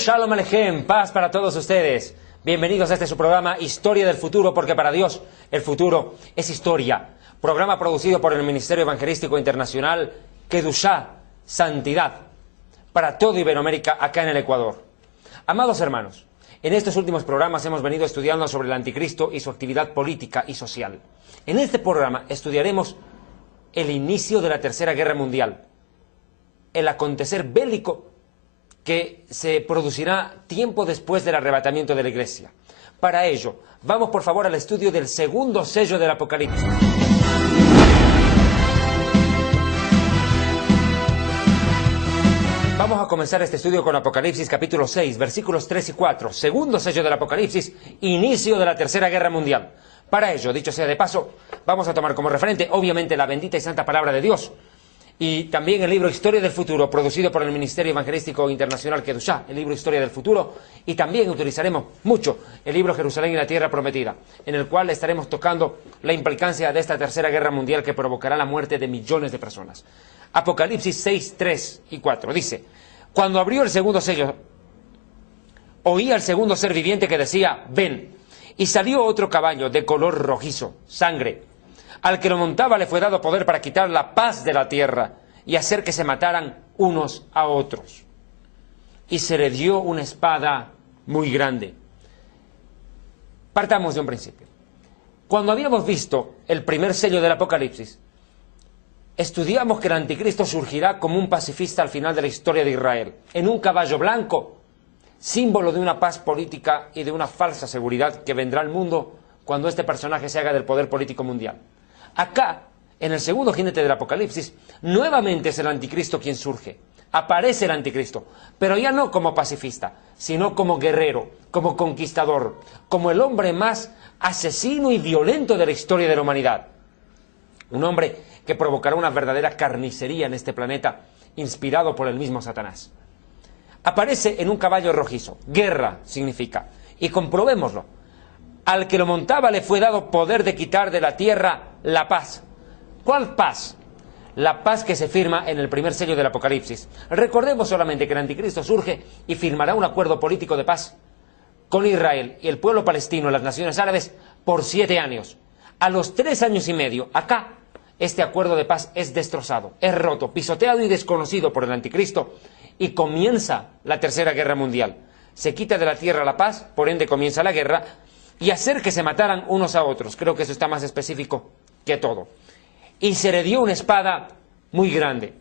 Shalom Aleichem, paz para todos ustedes. Bienvenidos a este su programa Historia del Futuro, porque para Dios el futuro es historia. Programa producido por el Ministerio Evangelístico Internacional Kedushá, Santidad, para toda Iberoamérica, acá en el Ecuador. Amados hermanos, en estos últimos programas hemos venido estudiando sobre el anticristo y su actividad política y social. En este programa estudiaremos el inicio de la Tercera Guerra Mundial, el acontecer bélico que se producirá tiempo después del arrebatamiento de la Iglesia. Para ello, vamos por favor al estudio del segundo sello del Apocalipsis. Vamos a comenzar este estudio con Apocalipsis capítulo 6, versículos 3 y 4. Segundo sello del Apocalipsis, inicio de la Tercera Guerra Mundial. Para ello, dicho sea de paso, vamos a tomar como referente, obviamente, la bendita y santa palabra de Dios, y también el libro Historia del Futuro, producido por el Ministerio Evangelístico Internacional Kedushá, el libro Historia del Futuro, y también utilizaremos mucho el libro Jerusalén y la Tierra Prometida, en el cual estaremos tocando la implicancia de esta Tercera Guerra Mundial que provocará la muerte de millones de personas. Apocalipsis 6, 3 y 4 dice: cuando abrió el segundo sello, oí al segundo ser viviente que decía: ven. Y salió otro caballo de color rojizo, sangre. Al que lo montaba le fue dado poder para quitar la paz de la tierra y hacer que se mataran unos a otros. Y se le dio una espada muy grande. Partamos de un principio. Cuando habíamos visto el primer sello del Apocalipsis, estudiamos que el anticristo surgirá como un pacifista al final de la historia de Israel, en un caballo blanco, símbolo de una paz política y de una falsa seguridad que vendrá al mundo cuando este personaje se haga del poder político mundial. Acá, en el segundo jinete del Apocalipsis, nuevamente es el anticristo quien surge. Aparece el anticristo, pero ya no como pacifista, sino como guerrero, como conquistador, como el hombre más asesino y violento de la historia de la humanidad. Un hombre que provocará una verdadera carnicería en este planeta, inspirado por el mismo Satanás. Aparece en un caballo rojizo, guerra significa, y comprobémoslo. Al que lo montaba le fue dado poder de quitar de la tierra la paz. ¿Cuál paz? La paz que se firma en el primer sello del Apocalipsis. Recordemos solamente que el anticristo surge y firmará un acuerdo político de paz con Israel y el pueblo palestino, las naciones árabes, por 7 años. A los 3 años y medio, acá, este acuerdo de paz es destrozado, es roto, pisoteado y desconocido por el anticristo, y comienza la Tercera Guerra Mundial. Se quita de la tierra la paz, por ende comienza la guerra, y hacer que se mataran unos a otros. Creo que eso está más específico que todo. Y se le dio una espada muy grande.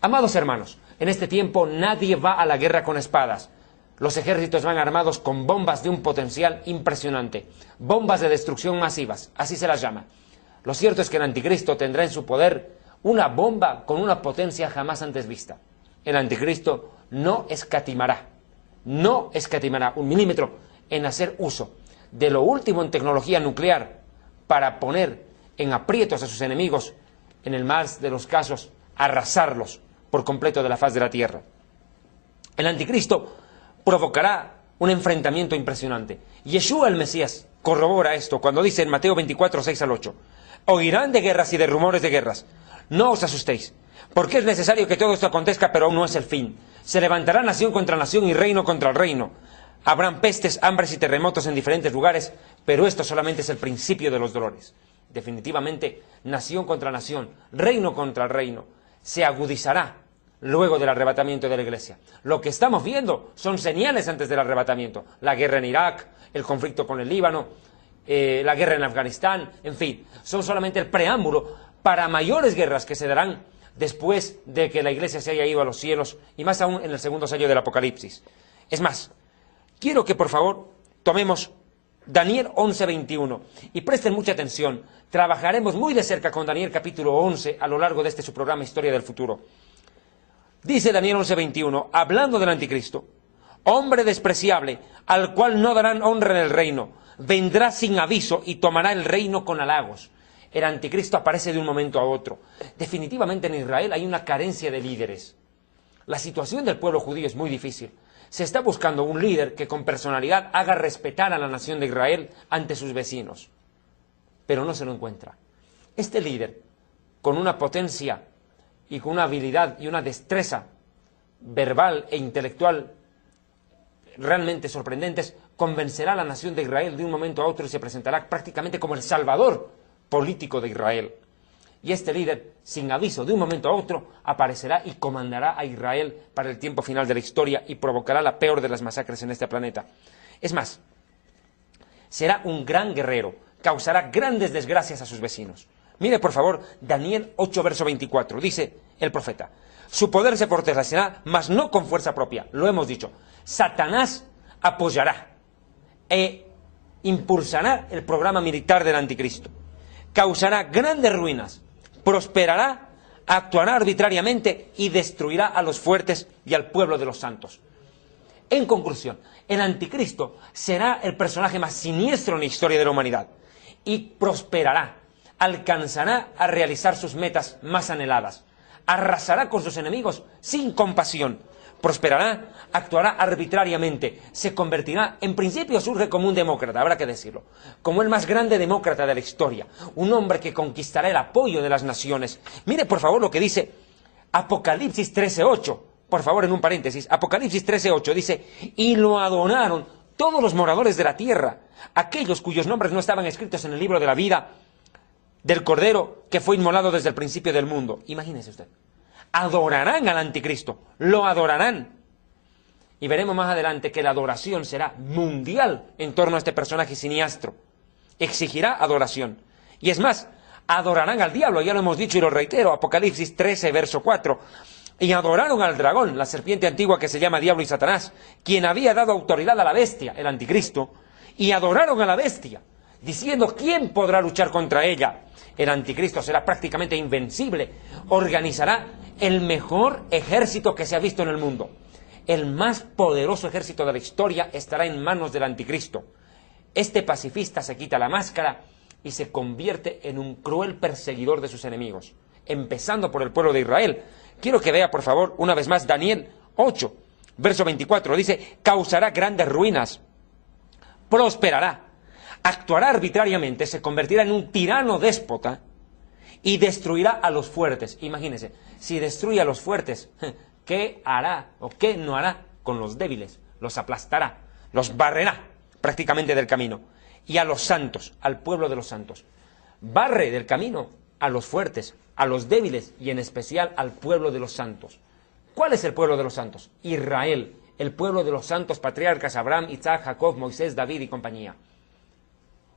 Amados hermanos, en este tiempo nadie va a la guerra con espadas. Los ejércitos van armados con bombas de un potencial impresionante. Bombas de destrucción masivas, así se las llama. Lo cierto es que el anticristo tendrá en su poder una bomba con una potencia jamás antes vista. El anticristo no escatimará un milímetro en hacer uso de lo último en tecnología nuclear para poner en aprietos a sus enemigos, en el más de los casos, arrasarlos por completo de la faz de la tierra. El anticristo provocará un enfrentamiento impresionante. Yeshua el Mesías corrobora esto cuando dice en Mateo 24, 6 al 8, oirán de guerras y de rumores de guerras. No os asustéis, porque es necesario que todo esto acontezca, pero aún no es el fin. Se levantará nación contra nación y reino contra reino. Habrán pestes, hambres y terremotos en diferentes lugares, pero esto solamente es el principio de los dolores. Definitivamente, nación contra nación, reino contra reino, se agudizará luego del arrebatamiento de la Iglesia. Lo que estamos viendo son señales antes del arrebatamiento. La guerra en Irak, el conflicto con el Líbano, la guerra en Afganistán, en fin, son solamente el preámbulo para mayores guerras que se darán después de que la Iglesia se haya ido a los cielos, y más aún en el segundo sello del Apocalipsis. Es más, quiero que por favor tomemos Daniel 11:21 y presten mucha atención. Trabajaremos muy de cerca con Daniel capítulo 11 a lo largo de este su programa Historia del Futuro. Dice Daniel 11:21, hablando del anticristo: hombre despreciable, al cual no darán honra en el reino, vendrá sin aviso y tomará el reino con halagos. El anticristo aparece de un momento a otro. Definitivamente en Israel hay una carencia de líderes. La situación del pueblo judío es muy difícil. Se está buscando un líder que con personalidad haga respetar a la nación de Israel ante sus vecinos. Pero no se lo encuentra. Este líder, con una potencia y con una habilidad y una destreza verbal e intelectual realmente sorprendentes, convencerá a la nación de Israel de un momento a otro y se presentará prácticamente como el salvador político de Israel. Y este líder, sin aviso, de un momento a otro, aparecerá y comandará a Israel para el tiempo final de la historia y provocará la peor de las masacres en este planeta. Es más, será un gran guerrero, causará grandes desgracias a sus vecinos. Mire, por favor, Daniel 8, verso 24, dice el profeta: su poder se fortalecerá, mas no con fuerza propia. Lo hemos dicho. Satanás apoyará e impulsará el programa militar del anticristo. Causará grandes ruinas, prosperará, actuará arbitrariamente y destruirá a los fuertes y al pueblo de los santos. En conclusión, el anticristo será el personaje más siniestro en la historia de la humanidad y prosperará, alcanzará a realizar sus metas más anheladas, arrasará con sus enemigos sin compasión, prosperará, actuará arbitrariamente, se convertirá, en principio surge como un demócrata, habrá que decirlo, como el más grande demócrata de la historia, un hombre que conquistará el apoyo de las naciones. Mire, por favor, lo que dice Apocalipsis 13:8, por favor, en un paréntesis, Apocalipsis 13:8 dice: y lo adoraron todos los moradores de la tierra, aquellos cuyos nombres no estaban escritos en el libro de la vida del Cordero que fue inmolado desde el principio del mundo. Imagínese usted. Adorarán al anticristo, lo adorarán. Y veremos más adelante que la adoración será mundial en torno a este personaje siniestro. Exigirá adoración. Y es más, adorarán al diablo, ya lo hemos dicho y lo reitero, Apocalipsis 13, verso 4. Y adoraron al dragón, la serpiente antigua que se llama Diablo y Satanás, quien había dado autoridad a la bestia, el anticristo, y adoraron a la bestia, diciendo: ¿quién podrá luchar contra ella? El anticristo será prácticamente invencible, organizará el mejor ejército que se ha visto en el mundo. El más poderoso ejército de la historia estará en manos del anticristo. Este pacifista se quita la máscara y se convierte en un cruel perseguidor de sus enemigos, empezando por el pueblo de Israel. Quiero que vea, por favor, una vez más Daniel 8, verso 24. Dice: causará grandes ruinas, prosperará, actuará arbitrariamente, se convertirá en un tirano déspota y destruirá a los fuertes. Imagínense, si destruye a los fuertes, ¿qué hará o qué no hará con los débiles? Los aplastará, los barrerá prácticamente del camino. Y a los santos, al pueblo de los santos, barre del camino a los fuertes, a los débiles y en especial al pueblo de los santos. ¿Cuál es el pueblo de los santos? Israel, el pueblo de los santos patriarcas Abraham, Isaac, Jacob, Moisés, David y compañía.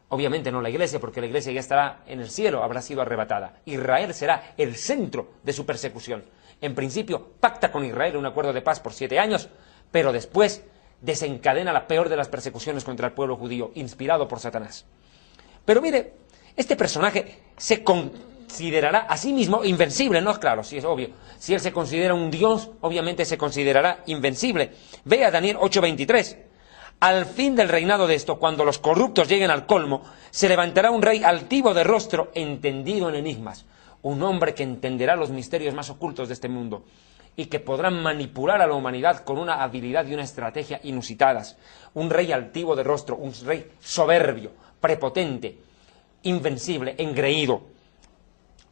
Obviamente no la iglesia, porque la iglesia ya estará en el cielo, habrá sido arrebatada. Israel será el centro de su persecución. En principio pacta con Israel un acuerdo de paz por 7 años, pero después desencadena la peor de las persecuciones contra el pueblo judío, inspirado por Satanás. Pero mire, este personaje se considerará a sí mismo invencible, ¿no? Claro, sí, es obvio. Si él se considera un dios, obviamente se considerará invencible. Vea Daniel 8:23. Al fin del reinado de esto, cuando los corruptos lleguen al colmo, se levantará un rey altivo de rostro, entendido en enigmas, un hombre que entenderá los misterios más ocultos de este mundo y que podrá manipular a la humanidad con una habilidad y una estrategia inusitadas. Un rey altivo de rostro, un rey soberbio, prepotente, invencible, engreído.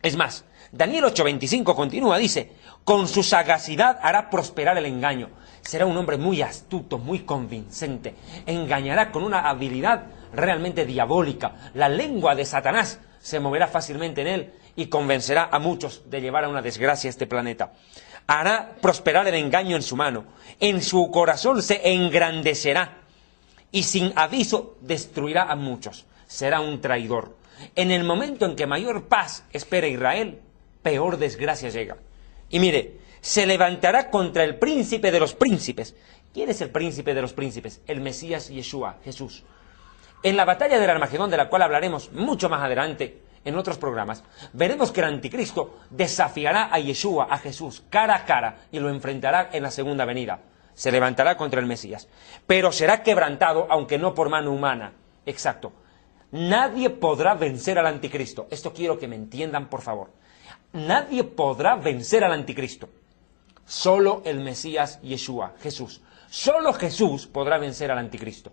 Es más, Daniel 8:25 continúa, dice: con su sagacidad hará prosperar el engaño. Será un hombre muy astuto, muy convincente. Engañará con una habilidad realmente diabólica. La lengua de Satanás se moverá fácilmente en él y convencerá a muchos de llevar a una desgracia a este planeta. Hará prosperar el engaño en su mano. En su corazón se engrandecerá y sin aviso destruirá a muchos. Será un traidor. En el momento en que mayor paz espera Israel, peor desgracia llega. Y mire, se levantará contra el príncipe de los príncipes. ¿Quién es el príncipe de los príncipes? El Mesías Yeshua, Jesús. En la batalla del Armagedón, de la cual hablaremos mucho más adelante en otros programas, veremos que el anticristo desafiará a Yeshua, a Jesús, cara a cara, y lo enfrentará en la segunda venida. Se levantará contra el Mesías, pero será quebrantado, aunque no por mano humana. Exacto. Nadie podrá vencer al anticristo. Esto quiero que me entiendan, por favor. Nadie podrá vencer al anticristo. Solo el Mesías Yeshua, Jesús. Solo Jesús podrá vencer al anticristo.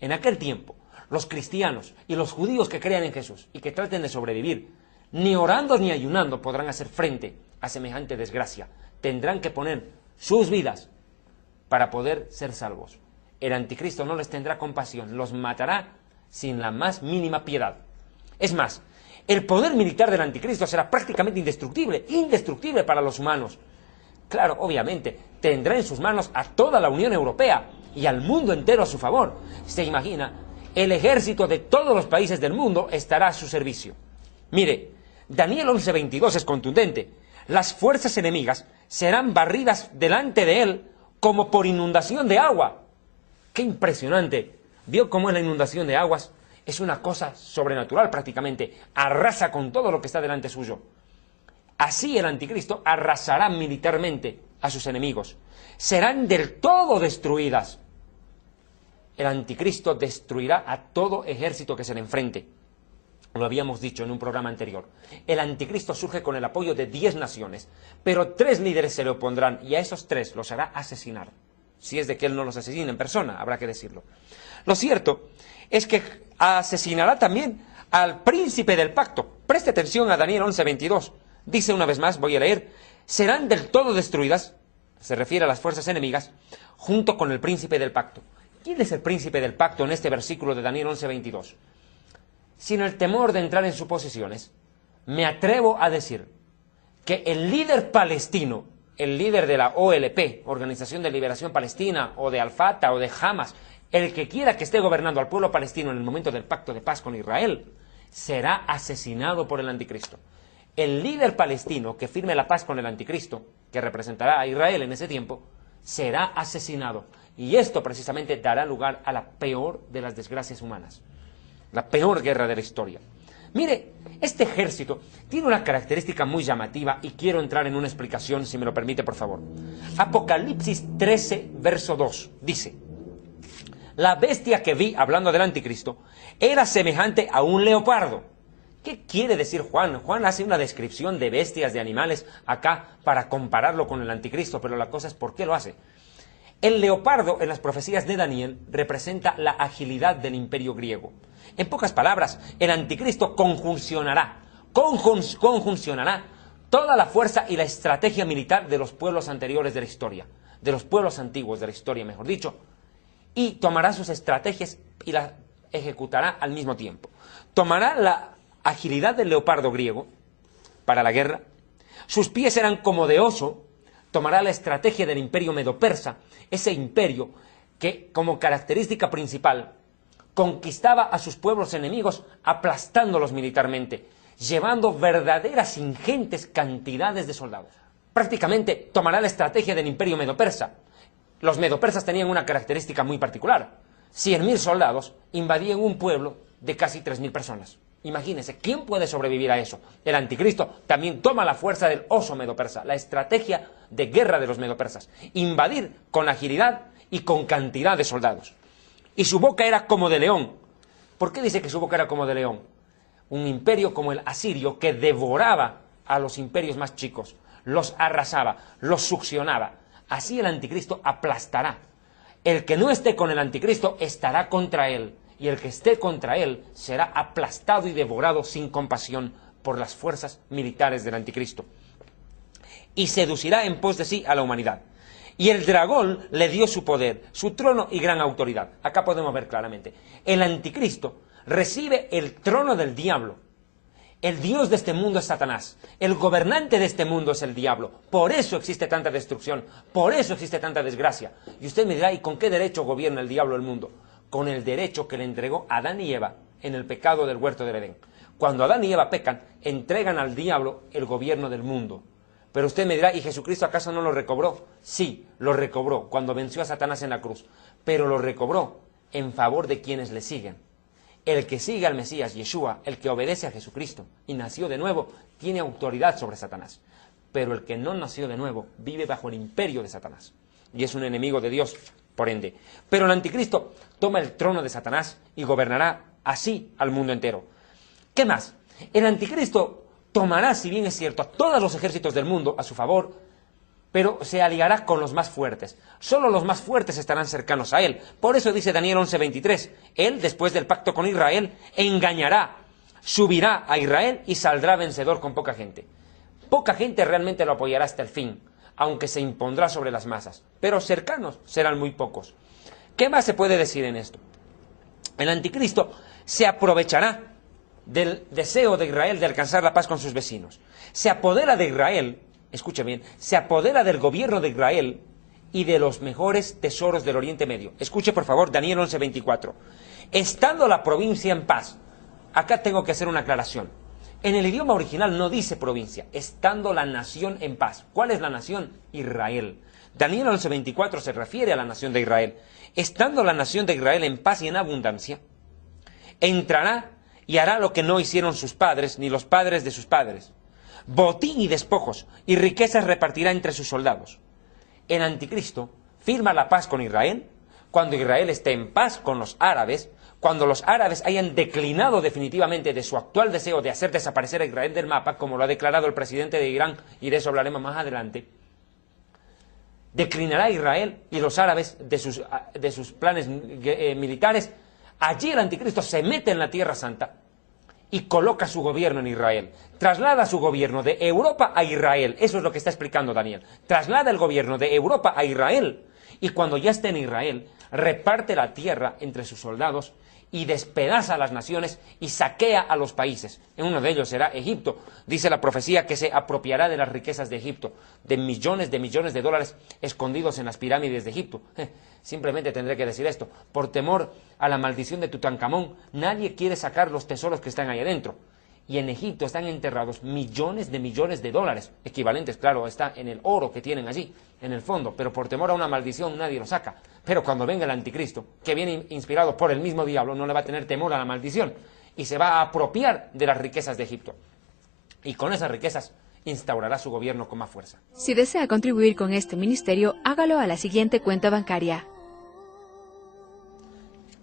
En aquel tiempo, los cristianos y los judíos que crean en Jesús y que traten de sobrevivir, ni orando ni ayunando podrán hacer frente a semejante desgracia. Tendrán que poner sus vidas para poder ser salvos. el anticristo no les tendrá compasión, los matará sin la más mínima piedad. Es más, el poder militar del anticristo será prácticamente indestructible para los humanos. Claro, obviamente, tendrá en sus manos a toda la Unión Europea y al mundo entero a su favor. Se imagina, el ejército de todos los países del mundo estará a su servicio. Mire, Daniel 11:22 es contundente. Las fuerzas enemigas serán barridas delante de él como por inundación de agua. ¡Qué impresionante! ¿Vio cómo es la inundación de aguas? Es una cosa sobrenatural prácticamente. Arrasa con todo lo que está delante suyo. Así el anticristo arrasará militarmente a sus enemigos. Serán del todo destruidas. El anticristo destruirá a todo ejército que se le enfrente. Lo habíamos dicho en un programa anterior. El anticristo surge con el apoyo de 10 naciones, pero 3 líderes se le opondrán y a esos 3 los hará asesinar. Si es de que él no los asesina en persona, habrá que decirlo. Lo cierto es que asesinará también al príncipe del pacto. Preste atención a Daniel 11:22. Dice una vez más, voy a leer, serán del todo destruidas, se refiere a las fuerzas enemigas, junto con el príncipe del pacto. ¿Quién es el príncipe del pacto en este versículo de Daniel 11:22? Sin el temor de entrar en suposiciones, me atrevo a decir que el líder palestino, el líder de la OLP, Organización de Liberación Palestina, o de Al-Fatah, o de Hamas, el que quiera que esté gobernando al pueblo palestino en el momento del pacto de paz con Israel, será asesinado por el anticristo. El líder palestino que firme la paz con el anticristo, que representará a Israel en ese tiempo, será asesinado. Y esto precisamente dará lugar a la peor de las desgracias humanas, la peor guerra de la historia. Mire, este ejército tiene una característica muy llamativa y quiero entrar en una explicación, si me lo permite, por favor. Apocalipsis 13, verso 2, dice: la bestia que vi, hablando del anticristo, era semejante a un leopardo. ¿Qué quiere decir Juan? Juan hace una descripción de bestias, de animales, acá para compararlo con el anticristo, pero la cosa es ¿por qué lo hace? El leopardo en las profecías de Daniel representa la agilidad del imperio griego. En pocas palabras, el anticristo conjuncionará toda la fuerza y la estrategia militar de los pueblos anteriores de la historia, de los pueblos antiguos de la historia, mejor dicho, y tomará sus estrategias y las ejecutará al mismo tiempo. Tomará la agilidad del leopardo griego para la guerra, sus pies eran como de oso, tomará la estrategia del imperio medo-persa, ese imperio que como característica principal conquistaba a sus pueblos enemigos aplastándolos militarmente, llevando verdaderas ingentes cantidades de soldados. Prácticamente tomará la estrategia del imperio medo-persa. Los medo-persas tenían una característica muy particular. 100.000 soldados invadían un pueblo de casi 3.000 personas. Imagínense, ¿quién puede sobrevivir a eso? El anticristo también toma la fuerza del oso medo-persa, la estrategia de guerra de los medo-persas. Invadir con agilidad y con cantidad de soldados. Y su boca era como de león. ¿Por qué dice que su boca era como de león? Un imperio como el asirio que devoraba a los imperios más chicos, los arrasaba, los succionaba. Así el anticristo aplastará. El que no esté con el anticristo estará contra él. Y el que esté contra él será aplastado y devorado sin compasión por las fuerzas militares del anticristo. Y seducirá en pos de sí a la humanidad. Y el dragón le dio su poder, su trono y gran autoridad. Acá podemos ver claramente. El anticristo recibe el trono del diablo. El Dios de este mundo es Satanás. El gobernante de este mundo es el diablo. Por eso existe tanta destrucción. Por eso existe tanta desgracia. Y usted me dirá, ¿y con qué derecho gobierna el diablo el mundo? Con el derecho que le entregó Adán y Eva en el pecado del huerto del Edén. Cuando Adán y Eva pecan, entregan al diablo el gobierno del mundo. Pero usted me dirá, ¿y Jesucristo acaso no lo recobró? Sí, lo recobró cuando venció a Satanás en la cruz, pero lo recobró en favor de quienes le siguen. El que sigue al Mesías, Yeshua, el que obedece a Jesucristo y nació de nuevo, tiene autoridad sobre Satanás. Pero el que no nació de nuevo vive bajo el imperio de Satanás y es un enemigo de Dios, por ende. Pero el anticristo toma el trono de Satanás y gobernará así al mundo entero. ¿Qué más? El anticristo tomará, si bien es cierto, a todos los ejércitos del mundo a su favor, pero se aliará con los más fuertes. Solo los más fuertes estarán cercanos a él. Por eso dice Daniel 11:23, él, después del pacto con Israel, engañará, subirá a Israel y saldrá vencedor con poca gente. Poca gente realmente lo apoyará hasta el fin, aunque se impondrá sobre las masas, pero cercanos serán muy pocos. ¿Qué más se puede decir en esto? El anticristo se aprovechará del deseo de Israel de alcanzar la paz con sus vecinos. Se apodera de Israel, escuche bien, se apodera del gobierno de Israel y de los mejores tesoros del Oriente Medio. Escuche por favor Daniel 11:24. Estando la provincia en paz, acá tengo que hacer una aclaración. En el idioma original no dice provincia, estando la nación en paz. ¿Cuál es la nación? Israel. Daniel 11:24 se refiere a la nación de Israel. Estando la nación de Israel en paz y en abundancia, entrará y hará lo que no hicieron sus padres ni los padres de sus padres. Botín y despojos y riquezas repartirá entre sus soldados. El anticristo firma la paz con Israel cuando Israel esté en paz con los árabes, cuando los árabes hayan declinado definitivamente de su actual deseo de hacer desaparecer a Israel del mapa, como lo ha declarado el presidente de Irán, y de eso hablaremos más adelante. Declinará Israel y los árabes de sus planes militares. Allí el anticristo se mete en la Tierra Santa y coloca su gobierno en Israel. Traslada su gobierno de Europa a Israel. Eso es lo que está explicando Daniel. Traslada el gobierno de Europa a Israel. Y cuando ya esté en Israel, reparte la tierra entre sus soldados y despedaza a las naciones y saquea a los países. En uno de ellos será Egipto. Dice la profecía que se apropiará de las riquezas de Egipto, de millones de dólares escondidos en las pirámides de Egipto. Simplemente tendré que decir esto. Por temor a la maldición de Tutankamón, nadie quiere sacar los tesoros que están ahí adentro. Y en Egipto están enterrados millones de dólares, equivalentes, claro, está en el oro que tienen allí, en el fondo, pero por temor a una maldición nadie lo saca. Pero cuando venga el anticristo, que viene inspirado por el mismo diablo, no le va a tener temor a la maldición y se va a apropiar de las riquezas de Egipto. Y con esas riquezas instaurará su gobierno con más fuerza. Si desea contribuir con este ministerio, hágalo a la siguiente cuenta bancaria.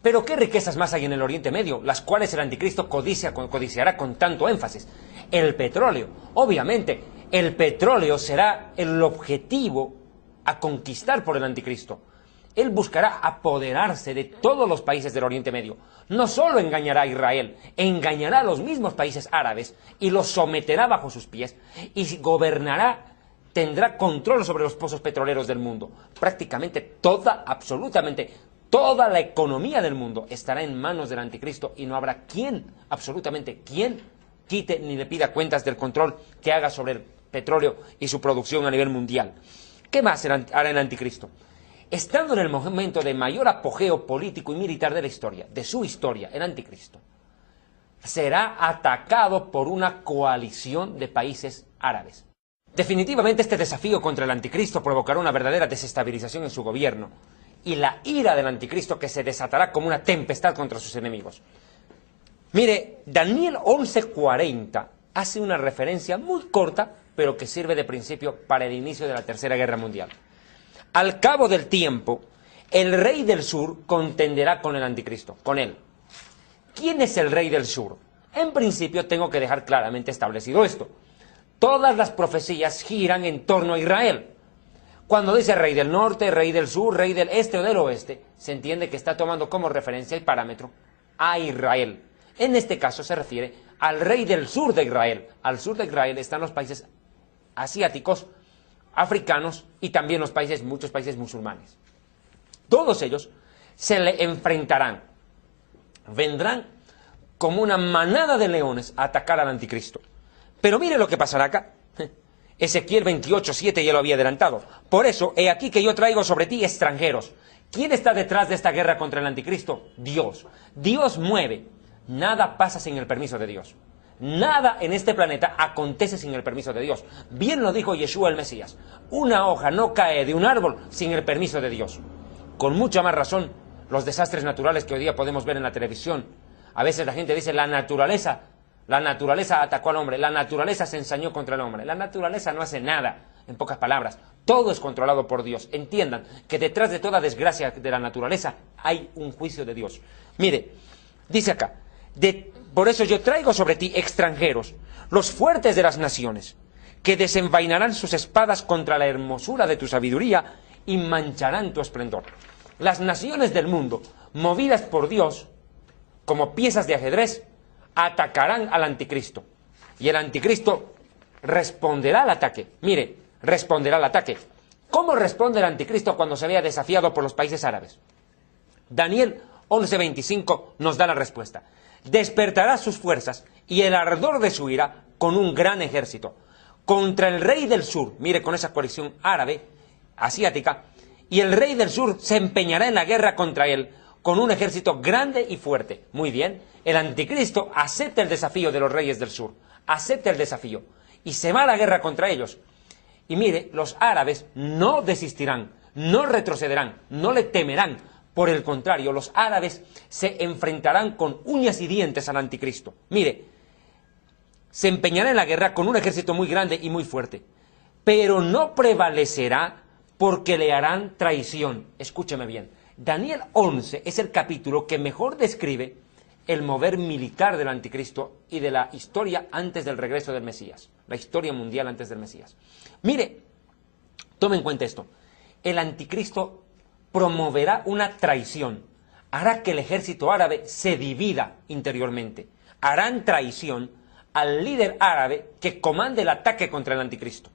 Pero ¿qué riquezas más hay en el Oriente Medio, las cuales el anticristo codiciará con tanto énfasis? El petróleo. Obviamente, el petróleo será el objetivo a conquistar por el anticristo. Él buscará apoderarse de todos los países del Oriente Medio. No solo engañará a Israel, engañará a los mismos países árabes y los someterá bajo sus pies y gobernará, tendrá control sobre los pozos petroleros del mundo. Prácticamente absolutamente toda la economía del mundo estará en manos del anticristo y no habrá absolutamente quien, quite ni le pida cuentas del control que haga sobre el petróleo y su producción a nivel mundial. ¿Qué más hará el anticristo? Estando en el momento de mayor apogeo político y militar de la historia, de su historia, el anticristo será atacado por una coalición de países árabes. Definitivamente este desafío contra el anticristo provocará una verdadera desestabilización en su gobierno y la ira del anticristo que se desatará como una tempestad contra sus enemigos. Mire, Daniel 11:40 hace una referencia muy corta, pero que sirve de principio para el inicio de la Tercera Guerra Mundial. Al cabo del tiempo, el rey del sur contenderá con el anticristo, con él. ¿Quién es el rey del sur? En principio tengo que dejar claramente establecido esto. Todas las profecías giran en torno a Israel. Cuando dice rey del norte, rey del sur, rey del este o del oeste, se entiende que está tomando como referencia y parámetro a Israel. En este caso se refiere al rey del sur de Israel. Al sur de Israel están los países asiáticos, africanos y también muchos países musulmanes. Todos ellos se le enfrentarán. Vendrán como una manada de leones a atacar al anticristo. Pero mire lo que pasará acá. Ezequiel 28:7 ya lo había adelantado. Por eso, he aquí que yo traigo sobre ti extranjeros. ¿Quién está detrás de esta guerra contra el anticristo? Dios. Dios mueve. Nada pasa sin el permiso de Dios. Nada en este planeta acontece sin el permiso de Dios. Bien lo dijo Yeshua el Mesías. Una hoja no cae de un árbol sin el permiso de Dios. Con mucha más razón, los desastres naturales que hoy día podemos ver en la televisión. A veces la gente dice la naturaleza atacó al hombre, la naturaleza se ensañó contra el hombre. La naturaleza no hace nada, en pocas palabras. Todo es controlado por Dios. Entiendan que detrás de toda desgracia de la naturaleza hay un juicio de Dios. Mire, dice acá, por eso yo traigo sobre ti extranjeros, los fuertes de las naciones, que desenvainarán sus espadas contra la hermosura de tu sabiduría y mancharán tu esplendor. Las naciones del mundo, movidas por Dios, como piezas de ajedrez, atacarán al anticristo. Y el anticristo responderá al ataque. Mire, responderá al ataque. ¿Cómo responde el anticristo cuando se vea desafiado por los países árabes? Daniel 11:25 nos da la respuesta. Despertará sus fuerzas y el ardor de su ira con un gran ejército contra el rey del sur, mire, con esa coalición árabe, asiática, y el rey del sur se empeñará en la guerra contra él con un ejército grande y fuerte. Muy bien, el anticristo acepta el desafío de los reyes del sur, acepta el desafío y se va a la guerra contra ellos. Y mire, los árabes no desistirán, no retrocederán, no le temerán. Por el contrario, los árabes se enfrentarán con uñas y dientes al anticristo. Mire, se empeñará en la guerra con un ejército muy grande y muy fuerte, pero no prevalecerá porque le harán traición. Escúcheme bien, Daniel 11 es el capítulo que mejor describe el mover militar del anticristo y de la historia antes del regreso del Mesías, la historia mundial antes del Mesías. Mire, tome en cuenta esto, el anticristo promoverá una traición, hará que el ejército árabe se divida interiormente, harán traición al líder árabe que comande el ataque contra el anticristo.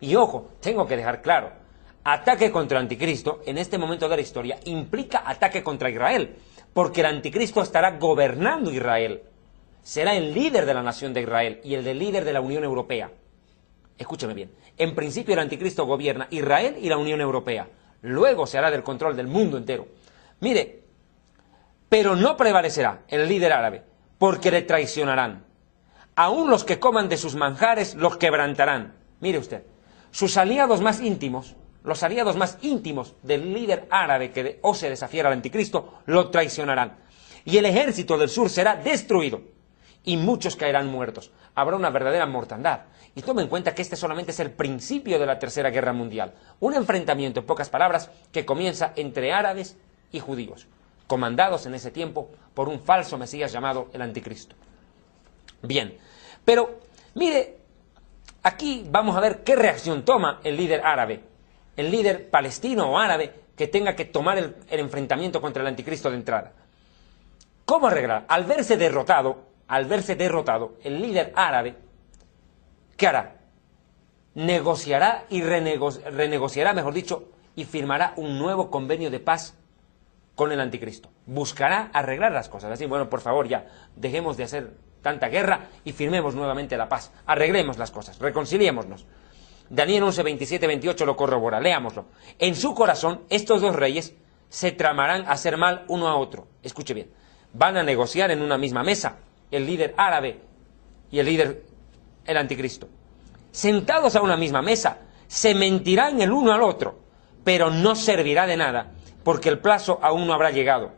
Y ojo, tengo que dejar claro, ataque contra el anticristo en este momento de la historia implica ataque contra Israel, porque el anticristo estará gobernando Israel, será el líder de la nación de Israel y el líder de la Unión Europea. Escúcheme bien, en principio el anticristo gobierna Israel y la Unión Europea, luego se hará del control del mundo entero. Mire, pero no prevalecerá el líder árabe, porque le traicionarán. Aún los que coman de sus manjares los quebrantarán. Mire usted, sus aliados más íntimos, los aliados más íntimos del líder árabe que ose desafiar al anticristo, lo traicionarán. Y el ejército del sur será destruido, y muchos caerán muertos. Habrá una verdadera mortandad. Y tome en cuenta que este solamente es el principio de la Tercera Guerra Mundial. Un enfrentamiento, en pocas palabras, que comienza entre árabes y judíos, comandados en ese tiempo por un falso Mesías llamado el Anticristo. Bien, pero mire, aquí vamos a ver qué reacción toma el líder árabe, el líder palestino o árabe que tenga que tomar el enfrentamiento contra el Anticristo de entrada. ¿Cómo arreglar? Al verse derrotado, el líder árabe, ¿qué hará? Negociará y renegociará, mejor dicho, y firmará un nuevo convenio de paz con el anticristo. Buscará arreglar las cosas. Así, bueno, por favor, ya, dejemos de hacer tanta guerra y firmemos nuevamente la paz. Arreglemos las cosas, reconciliémonos. Daniel 11, 27, 28 lo corrobora, leámoslo. En su corazón, estos dos reyes se tramarán a hacer mal uno a otro. Escuche bien, van a negociar en una misma mesa, el líder árabe y el anticristo. Sentados a una misma mesa, se mentirán el uno al otro, pero no servirá de nada, porque el plazo aún no habrá llegado.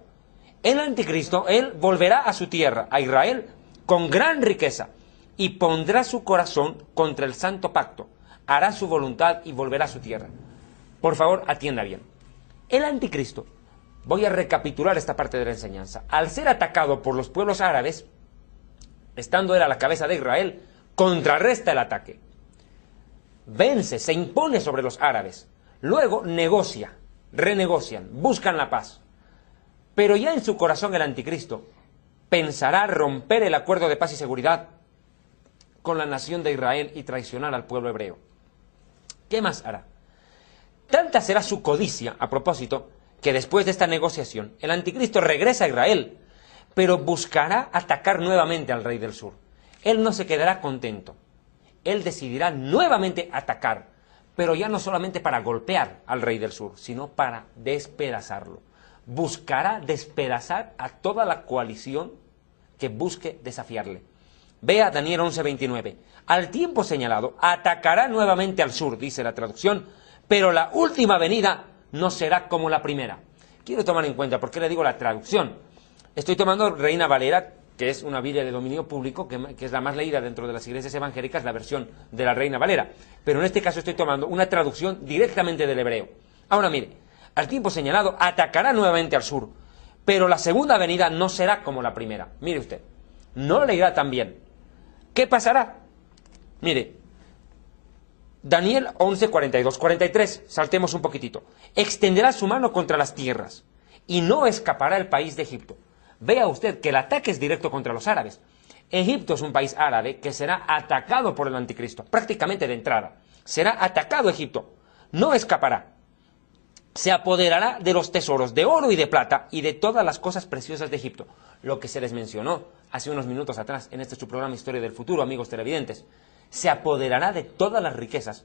El anticristo, él volverá a su tierra, a Israel, con gran riqueza, y pondrá su corazón contra el santo pacto, hará su voluntad y volverá a su tierra. Por favor, atienda bien. El anticristo, voy a recapitular esta parte de la enseñanza, al ser atacado por los pueblos árabes, estando él a la cabeza de Israel, contrarresta el ataque, vence, se impone sobre los árabes, luego renegocian, buscan la paz, pero ya en su corazón el anticristo pensará romper el acuerdo de paz y seguridad con la nación de Israel y traicionar al pueblo hebreo. ¿Qué más hará? Tanta será su codicia, a propósito, que después de esta negociación, el anticristo regresa a Israel, pero buscará atacar nuevamente al rey del sur. Él no se quedará contento. Él decidirá nuevamente atacar, pero ya no solamente para golpear al rey del sur, sino para despedazarlo. Buscará despedazar a toda la coalición que busque desafiarle. Vea Daniel 11:29. Al tiempo señalado, atacará nuevamente al sur, dice la traducción, pero la última venida no será como la primera. Quiero tomar en cuenta, ¿por qué le digo la traducción? Estoy tomando Reina Valera, que es una Biblia de dominio público, que es la más leída dentro de las iglesias evangélicas, la versión de la Reina Valera. Pero en este caso estoy tomando una traducción directamente del hebreo. Ahora mire, al tiempo señalado atacará nuevamente al sur, pero la segunda venida no será como la primera. Mire usted, no le irá tan bien. ¿Qué pasará? Mire, Daniel 11, 42, 43, saltemos un poquitito. Extenderá su mano contra las tierras y no escapará el país de Egipto. Vea usted que el ataque es directo contra los árabes. Egipto es un país árabe que será atacado por el anticristo, prácticamente de entrada. Será atacado Egipto, no escapará. se apoderará de los tesoros de oro y de plata y de todas las cosas preciosas de Egipto. Lo que se les mencionó hace unos minutos atrás en este su programa Historia del Futuro, amigos televidentes. Se apoderará de todas las riquezas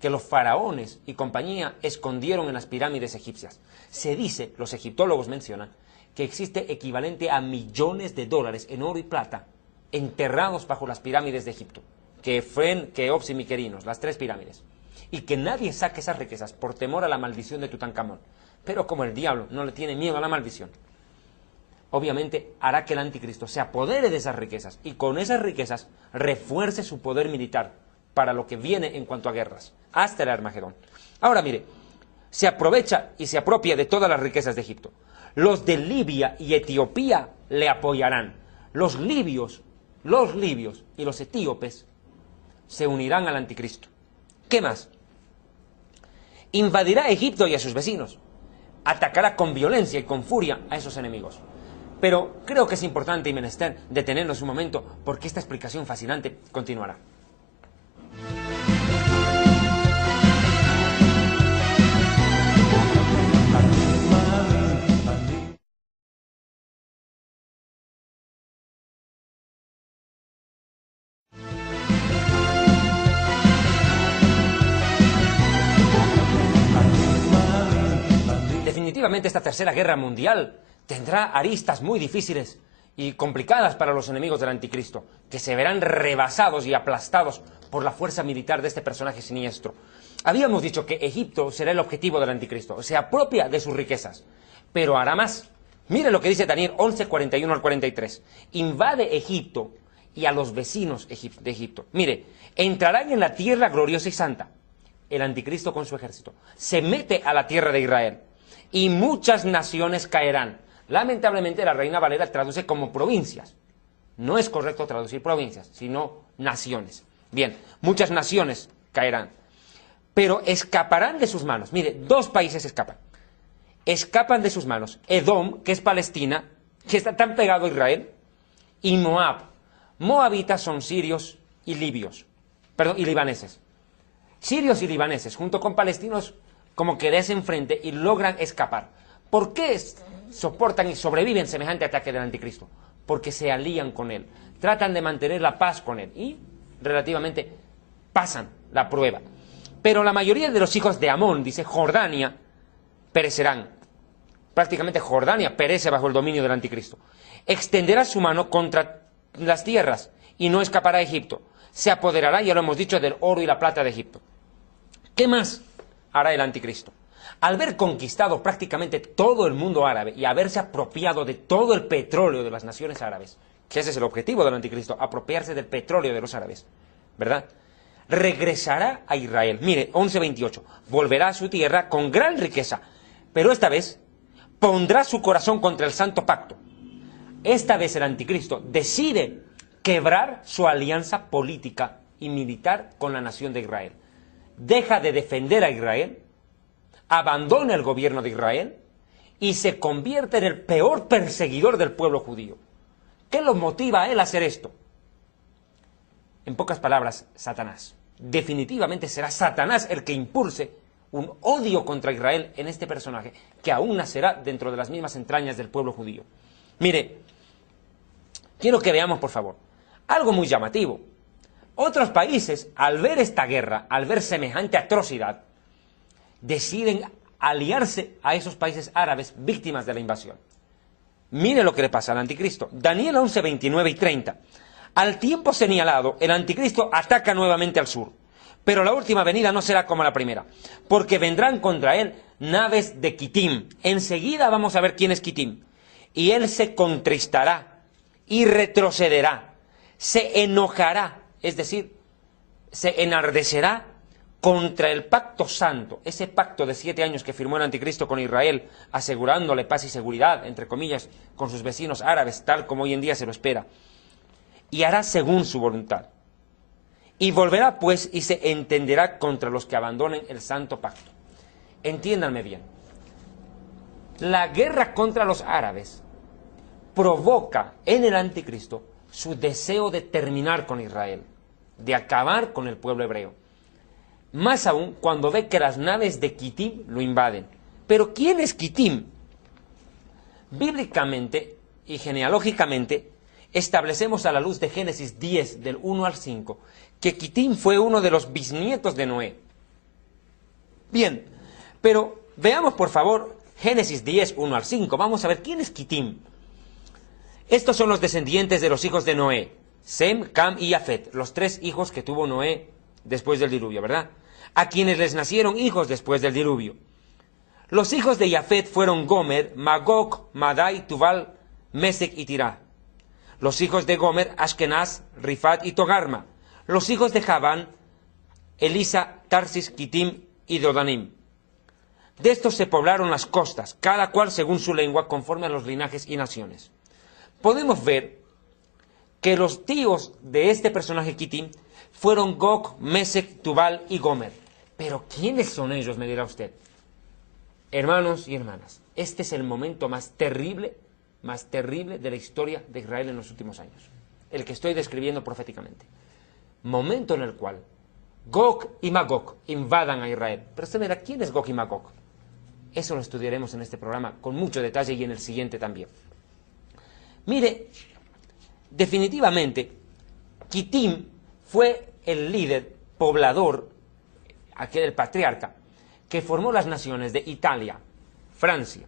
que los faraones y compañía escondieron en las pirámides egipcias. Se dice, los egiptólogos mencionan, que existe equivalente a millones de dólares en oro y plata enterrados bajo las pirámides de Egipto, Kefren, Keops y Miquerinos, las 3 pirámides, y que nadie saque esas riquezas por temor a la maldición de Tutankamón. Pero como el diablo no le tiene miedo a la maldición, obviamente hará que el anticristo se apodere de esas riquezas y con esas riquezas refuerce su poder militar para lo que viene en cuanto a guerras, hasta el Armagedón. Ahora mire, se aprovecha y se apropia de todas las riquezas de Egipto. Los de Libia y Etiopía le apoyarán. Los libios y los etíopes se unirán al anticristo. ¿Qué más? Invadirá Egipto y a sus vecinos. Atacará con violencia y con furia a esos enemigos. Pero creo que es importante y menester detenernos un momento porque esta explicación fascinante continuará. Definitivamente esta tercera guerra mundial tendrá aristas muy difíciles y complicadas para los enemigos del anticristo, que se verán rebasados y aplastados por la fuerza militar de este personaje siniestro. Habíamos dicho que Egipto será el objetivo del anticristo, se apropia de sus riquezas, pero hará más. Mire lo que dice Daniel 11, 41 al 43. Invade Egipto y a los vecinos de Egipto. Mire, entrarán en la tierra gloriosa y santa. El anticristo con su ejército se mete a la tierra de Israel y muchas naciones caerán. Lamentablemente la Reina Valera traduce como provincias. No es correcto traducir provincias, sino naciones. Bien, muchas naciones caerán, pero escaparán de sus manos. Mire, 2 países escapan. Escapan de sus manos. Edom, que es Palestina, que está tan pegado a Israel, y Moab. Moabitas son sirios y libios, perdón, y libaneses. Sirios y libaneses, junto con palestinos, como que desenfrente y logran escapar. ¿Por qué soportan y sobreviven semejante ataque del anticristo? Porque se alían con él, tratan de mantener la paz con él y relativamente pasan la prueba. Pero la mayoría de los hijos de Amón, dice Jordania, perecerán. Prácticamente Jordania perece bajo el dominio del anticristo. Extenderá su mano contra las tierras y no escapará a Egipto. Se apoderará, ya lo hemos dicho, del oro y la plata de Egipto. ¿Qué más hará el anticristo? Al haber conquistado prácticamente todo el mundo árabe y haberse apropiado de todo el petróleo de las naciones árabes, que ese es el objetivo del anticristo, apropiarse del petróleo de los árabes, ¿verdad? Regresará a Israel. Mire, 11:28, volverá a su tierra con gran riqueza, pero esta vez pondrá su corazón contra el santo pacto. Esta vez el anticristo decide quebrar su alianza política y militar con la nación de Israel. Deja de defender a Israel, abandona el gobierno de Israel y se convierte en el peor perseguidor del pueblo judío. ¿Qué lo motiva a él a hacer esto? En pocas palabras, Satanás. Definitivamente será Satanás el que impulse un odio contra Israel en este personaje, que aún nacerá dentro de las mismas entrañas del pueblo judío. Mire, quiero que veamos, por favor, algo muy llamativo. Otros países, al ver esta guerra, al ver semejante atrocidad, deciden aliarse a esos países árabes víctimas de la invasión. Mire lo que le pasa al anticristo. Daniel 11, 29 y 30. Al tiempo señalado, el anticristo ataca nuevamente al sur, pero la última venida no será como la primera, porque vendrán contra él naves de Quitim. Enseguida vamos a ver quién es Quitim. Y él se contristará y retrocederá, se enojará, es decir, se enardecerá contra el pacto santo, ese pacto de 7 años que firmó el anticristo con Israel, asegurándole paz y seguridad, entre comillas, con sus vecinos árabes, tal como hoy en día se lo espera, y hará según su voluntad. Y volverá pues y se entenderá contra los que abandonen el santo pacto. Entiéndanme bien, la guerra contra los árabes provoca en el anticristo su deseo de terminar con Israel, de acabar con el pueblo hebreo. Más aún cuando ve que las naves de Quitim lo invaden. Pero ¿quién es Quitim? Bíblicamente y genealógicamente establecemos a la luz de Génesis 10, del 1 al 5, que Quitim fue uno de los bisnietos de Noé. Bien, pero veamos por favor Génesis 10, 1 al 5. Vamos a ver quién es Quitim. Estos son los descendientes de los hijos de Noé: Sem, Cam y Jafet, los tres hijos que tuvo Noé después del diluvio, ¿verdad? A quienes les nacieron hijos después del diluvio. Los hijos de Jafet fueron Gomer, Magog, Madai, Tubal, Mesec y Tirá. Los hijos de Gomer, Ashkenaz, Rifat y Togarma. Los hijos de Javán, Elisa, Tarsis, Quitim y Dodanim. De estos se poblaron las costas, cada cual según su lengua, conforme a los linajes y naciones. Podemos ver que los tíos de este personaje Quitim fueron Gog, Mesec, Tubal y Gomer. Pero ¿quiénes son ellos?, me dirá usted. Hermanos y hermanas, este es el momento más terrible de la historia de Israel en los últimos años, el que estoy describiendo proféticamente. Momento en el cual Gog y Magog invadan a Israel. Pero usted verá, ¿quién es Gog y Magog? Eso lo estudiaremos en este programa con mucho detalle y en el siguiente también. Mire, definitivamente, Quitim fue el líder poblador, aquel el patriarca, que formó las naciones de Italia, Francia,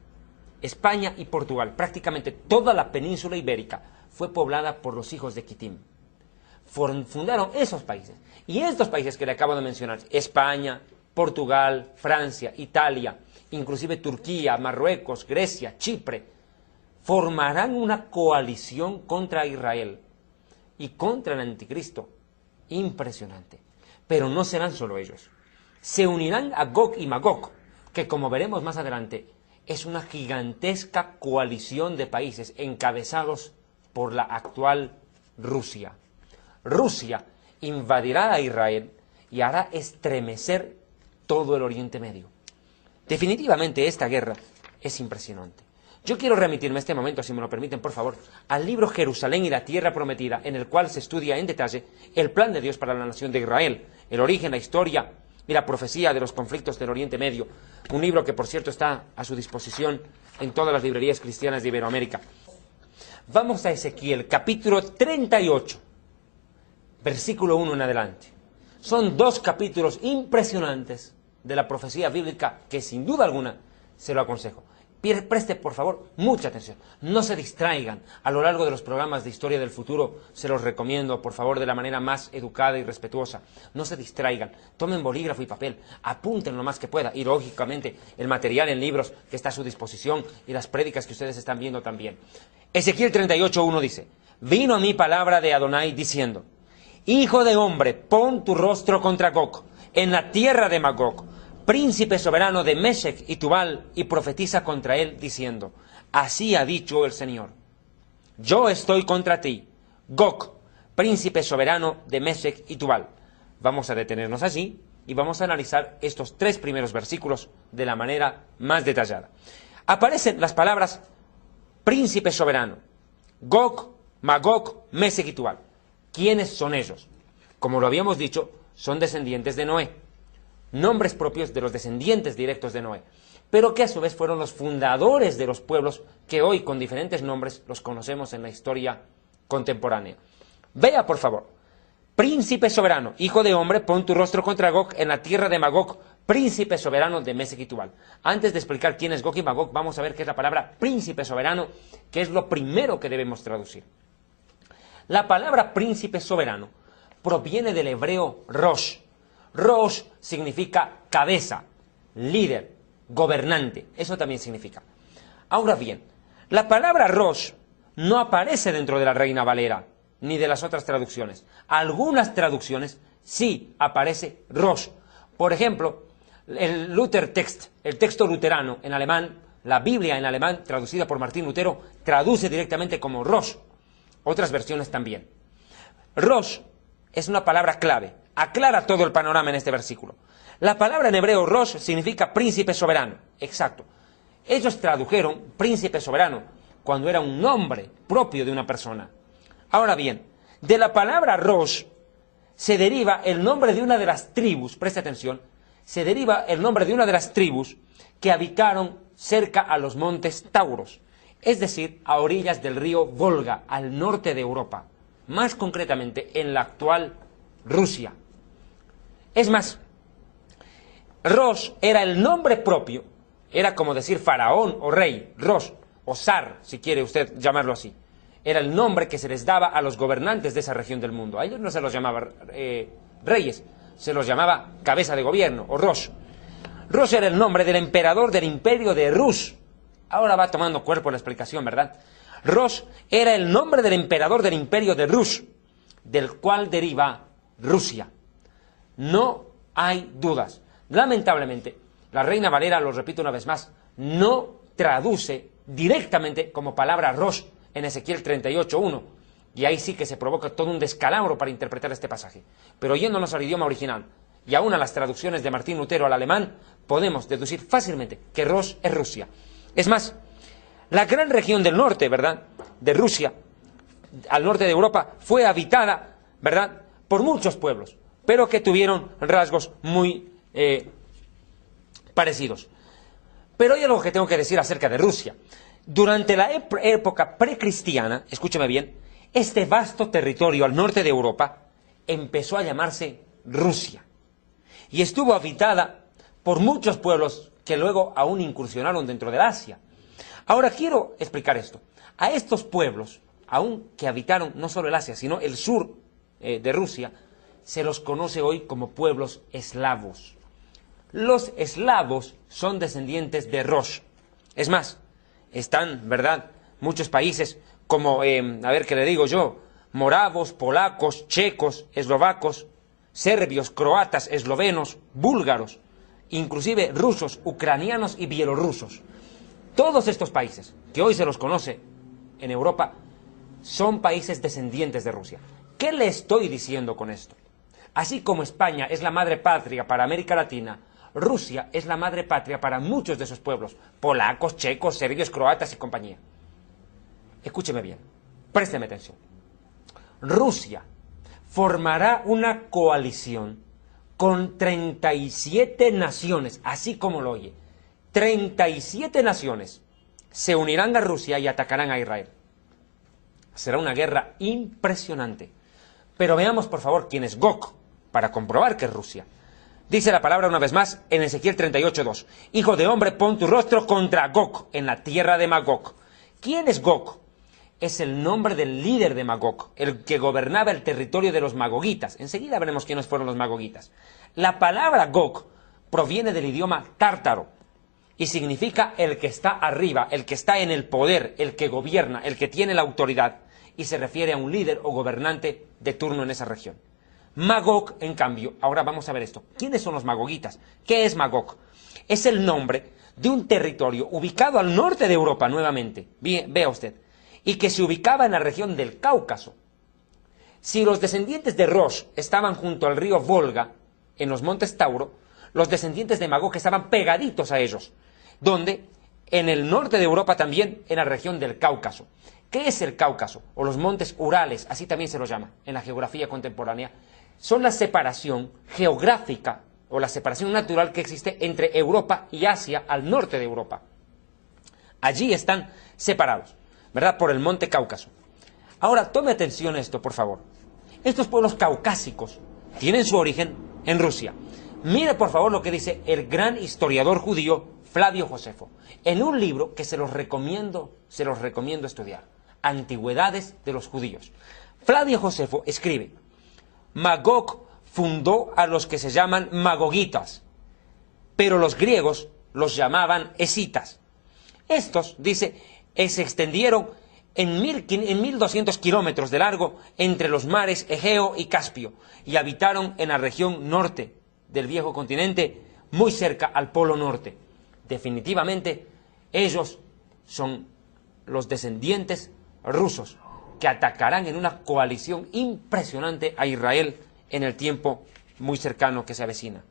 España y Portugal. Prácticamente toda la península ibérica fue poblada por los hijos de Quitim. Fundaron esos países. Y estos países que le acabo de mencionar, España, Portugal, Francia, Italia, inclusive Turquía, Marruecos, Grecia, Chipre, formarán una coalición contra Israel y contra el anticristo. Impresionante. Pero no serán solo ellos. Se unirán a Gog y Magog, que como veremos más adelante, es una gigantesca coalición de países encabezados por la actual Rusia. Rusia invadirá a Israel y hará estremecer todo el Oriente Medio. Definitivamente esta guerra es impresionante. Yo quiero remitirme este momento, si me lo permiten, por favor, al libro Jerusalén y la Tierra Prometida, en el cual se estudia en detalle el plan de Dios para la nación de Israel, el origen, la historia y la profecía de los conflictos del Oriente Medio. Un libro que, por cierto, está a su disposición en todas las librerías cristianas de Iberoamérica. Vamos a Ezequiel, capítulo 38, versículo 1 en adelante. Son dos capítulos impresionantes de la profecía bíblica que, sin duda alguna, se lo aconsejo. Preste, por favor, mucha atención. No se distraigan. A lo largo de los programas de Historia del Futuro se los recomiendo, por favor, de la manera más educada y respetuosa. No se distraigan. Tomen bolígrafo y papel. Apunten lo más que pueda. Y, lógicamente, el material en libros que está a su disposición y las prédicas que ustedes están viendo también. Ezequiel 38:1 dice: Vino a mí palabra de Adonai diciendo: Hijo de hombre, pon tu rostro contra Gog, en la tierra de Magog, príncipe soberano de Mesec y Tubal, y profetiza contra él, diciendo: Así ha dicho el Señor, yo estoy contra ti, Gog, príncipe soberano de Mesec y Tubal. Vamos a detenernos allí y vamos a analizar estos tres primeros versículos de la manera más detallada. Aparecen las palabras príncipe soberano, Gog, Magog, Mesec y Tubal. ¿Quiénes son ellos? Como lo habíamos dicho, son descendientes de Noé. Nombres propios de los descendientes directos de Noé, pero que a su vez fueron los fundadores de los pueblos que hoy con diferentes nombres los conocemos en la historia contemporánea. Vea, por favor: príncipe soberano, hijo de hombre, pon tu rostro contra Gog en la tierra de Magog, príncipe soberano de Mesec y Tubal. Antes de explicar quién es Gog y Magog, vamos a ver qué es la palabra príncipe soberano, que es lo primero que debemos traducir. La palabra príncipe soberano proviene del hebreo Rosh. Rosh significa cabeza, líder, gobernante. Eso también significa. Ahora bien, la palabra Rosh no aparece dentro de la Reina Valera ni de las otras traducciones. Algunas traducciones sí aparece Rosh. Por ejemplo, el Luthertext, el texto luterano en alemán, la Biblia en alemán traducida por Martín Lutero, traduce directamente como Rosh. Otras versiones también. Rosh es una palabra clave. Aclara todo el panorama en este versículo. La palabra en hebreo Rosh significa príncipe soberano. Exacto. Ellos tradujeron príncipe soberano cuando era un nombre propio de una persona. Ahora bien, de la palabra Rosh se deriva el nombre de una de las tribus, preste atención, se deriva el nombre de una de las tribus que habitaron cerca a los montes Tauros, es decir, a orillas del río Volga, al norte de Europa, más concretamente en la actual Rusia. Es más, Rosh era el nombre propio, era como decir faraón o rey, Rosh, o zar, si quiere usted llamarlo así. Era el nombre que se les daba a los gobernantes de esa región del mundo. A ellos no se los llamaba reyes, se los llamaba cabeza de gobierno, o Rosh. Rosh era el nombre del emperador del imperio de Rus. Ahora va tomando cuerpo la explicación, ¿verdad? Rosh era el nombre del emperador del imperio de Rus, del cual deriva Rusia. No hay dudas. Lamentablemente, la Reina Valera, lo repito una vez más, no traduce directamente como palabra Rosh en Ezequiel 38:1. Y ahí sí que se provoca todo un descalabro para interpretar este pasaje. Pero yéndonos al idioma original y aún a las traducciones de Martín Lutero al alemán, podemos deducir fácilmente que Rosh es Rusia. Es más, la gran región del norte, ¿verdad?, de Rusia, al norte de Europa, fue habitada, ¿verdad?, por muchos pueblos, pero que tuvieron rasgos muy parecidos. Pero hay algo que tengo que decir acerca de Rusia. Durante la época precristiana, escúcheme bien, este vasto territorio al norte de Europa empezó a llamarse Rusia y estuvo habitada por muchos pueblos que luego aún incursionaron dentro de Asia. Ahora quiero explicar esto. A estos pueblos, aún que habitaron no solo el Asia, sino el sur de Rusia, se los conoce hoy como pueblos eslavos. Los eslavos son descendientes de Rosh. Es más, están, ¿verdad?, muchos países como, a ver qué le digo yo, moravos, polacos, checos, eslovacos, serbios, croatas, eslovenos, búlgaros, inclusive rusos, ucranianos y bielorrusos. Todos estos países, que hoy se los conoce en Europa, son países descendientes de Rusia. ¿Qué le estoy diciendo con esto? Así como España es la madre patria para América Latina, Rusia es la madre patria para muchos de esos pueblos, polacos, checos, serbios, croatas y compañía. Escúcheme bien, présteme atención. Rusia formará una coalición con 37 naciones, así como lo oye. 37 naciones se unirán a Rusia y atacarán a Israel. Será una guerra impresionante. Pero veamos, por favor, quién es Gog, para comprobar que es Rusia. Dice la palabra una vez más en Ezequiel 38:2. Hijo de hombre, pon tu rostro contra Gog, en la tierra de Magog. ¿Quién es Gog? Es el nombre del líder de Magog, el que gobernaba el territorio de los magogitas. Enseguida veremos quiénes fueron los magogitas. La palabra Gog proviene del idioma tártaro y significa el que está arriba, el que está en el poder, el que gobierna, el que tiene la autoridad, y se refiere a un líder o gobernante de turno en esa región. Magog, en cambio, ahora vamos a ver esto. ¿Quiénes son los magogitas? ¿Qué es Magog? Es el nombre de un territorio ubicado al norte de Europa, nuevamente. Vea usted. Y que se ubicaba en la región del Cáucaso. Si los descendientes de Rosh estaban junto al río Volga, en los montes Tauro, los descendientes de Magog estaban pegaditos a ellos, donde en el norte de Europa también, en la región del Cáucaso. ¿Qué es el Cáucaso? O los montes Urales, así también se los llama en la geografía contemporánea. Son la separación geográfica o la separación natural que existe entre Europa y Asia al norte de Europa. Allí están separados, ¿verdad?, por el monte Cáucaso. Ahora, tome atención a esto, por favor. Estos pueblos caucásicos tienen su origen en Rusia. Mire, por favor, lo que dice el gran historiador judío Flavio Josefo, en un libro que se los recomiendo estudiar, Antigüedades de los Judíos. Flavio Josefo escribe: Magog fundó a los que se llaman magogitas, pero los griegos los llamaban escitas. Estos, dice, se extendieron en 1200 kilómetros de largo entre los mares Egeo y Caspio y habitaron en la región norte del viejo continente, muy cerca al Polo Norte. Definitivamente, ellos son los descendientes rusos que atacarán en una coalición impresionante a Israel en el tiempo muy cercano que se avecina.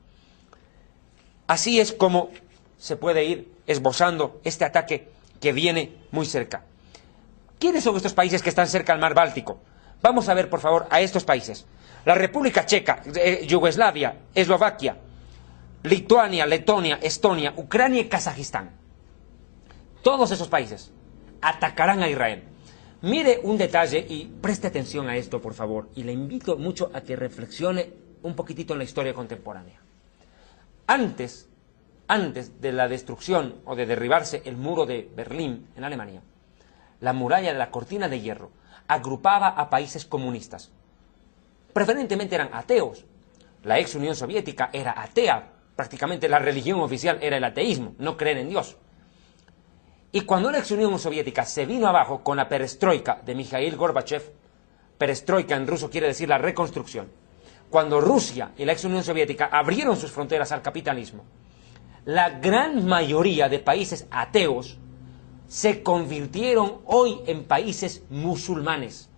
Así es como se puede ir esbozando este ataque que viene muy cerca. ¿Quiénes son estos países que están cerca al mar Báltico? Vamos a ver, por favor, a estos países. La República Checa, Yugoslavia, Eslovaquia, Lituania, Letonia, Estonia, Ucrania y Kazajistán. Todos esos países atacarán a Israel. Mire un detalle y preste atención a esto, por favor, y le invito mucho a que reflexione un poquitito en la historia contemporánea. Antes de la destrucción o de derribarse el muro de Berlín en Alemania, la muralla de la cortina de hierro agrupaba a países comunistas. Preferentemente eran ateos. La ex Unión Soviética era atea, prácticamente la religión oficial era el ateísmo, no creer en Dios. Y cuando la ex Unión Soviética se vino abajo con la perestroika de Mikhail Gorbachev, perestroika en ruso quiere decir la reconstrucción, cuando Rusia y la ex Unión Soviética abrieron sus fronteras al capitalismo, la gran mayoría de países ateos se convirtieron hoy en países musulmanes.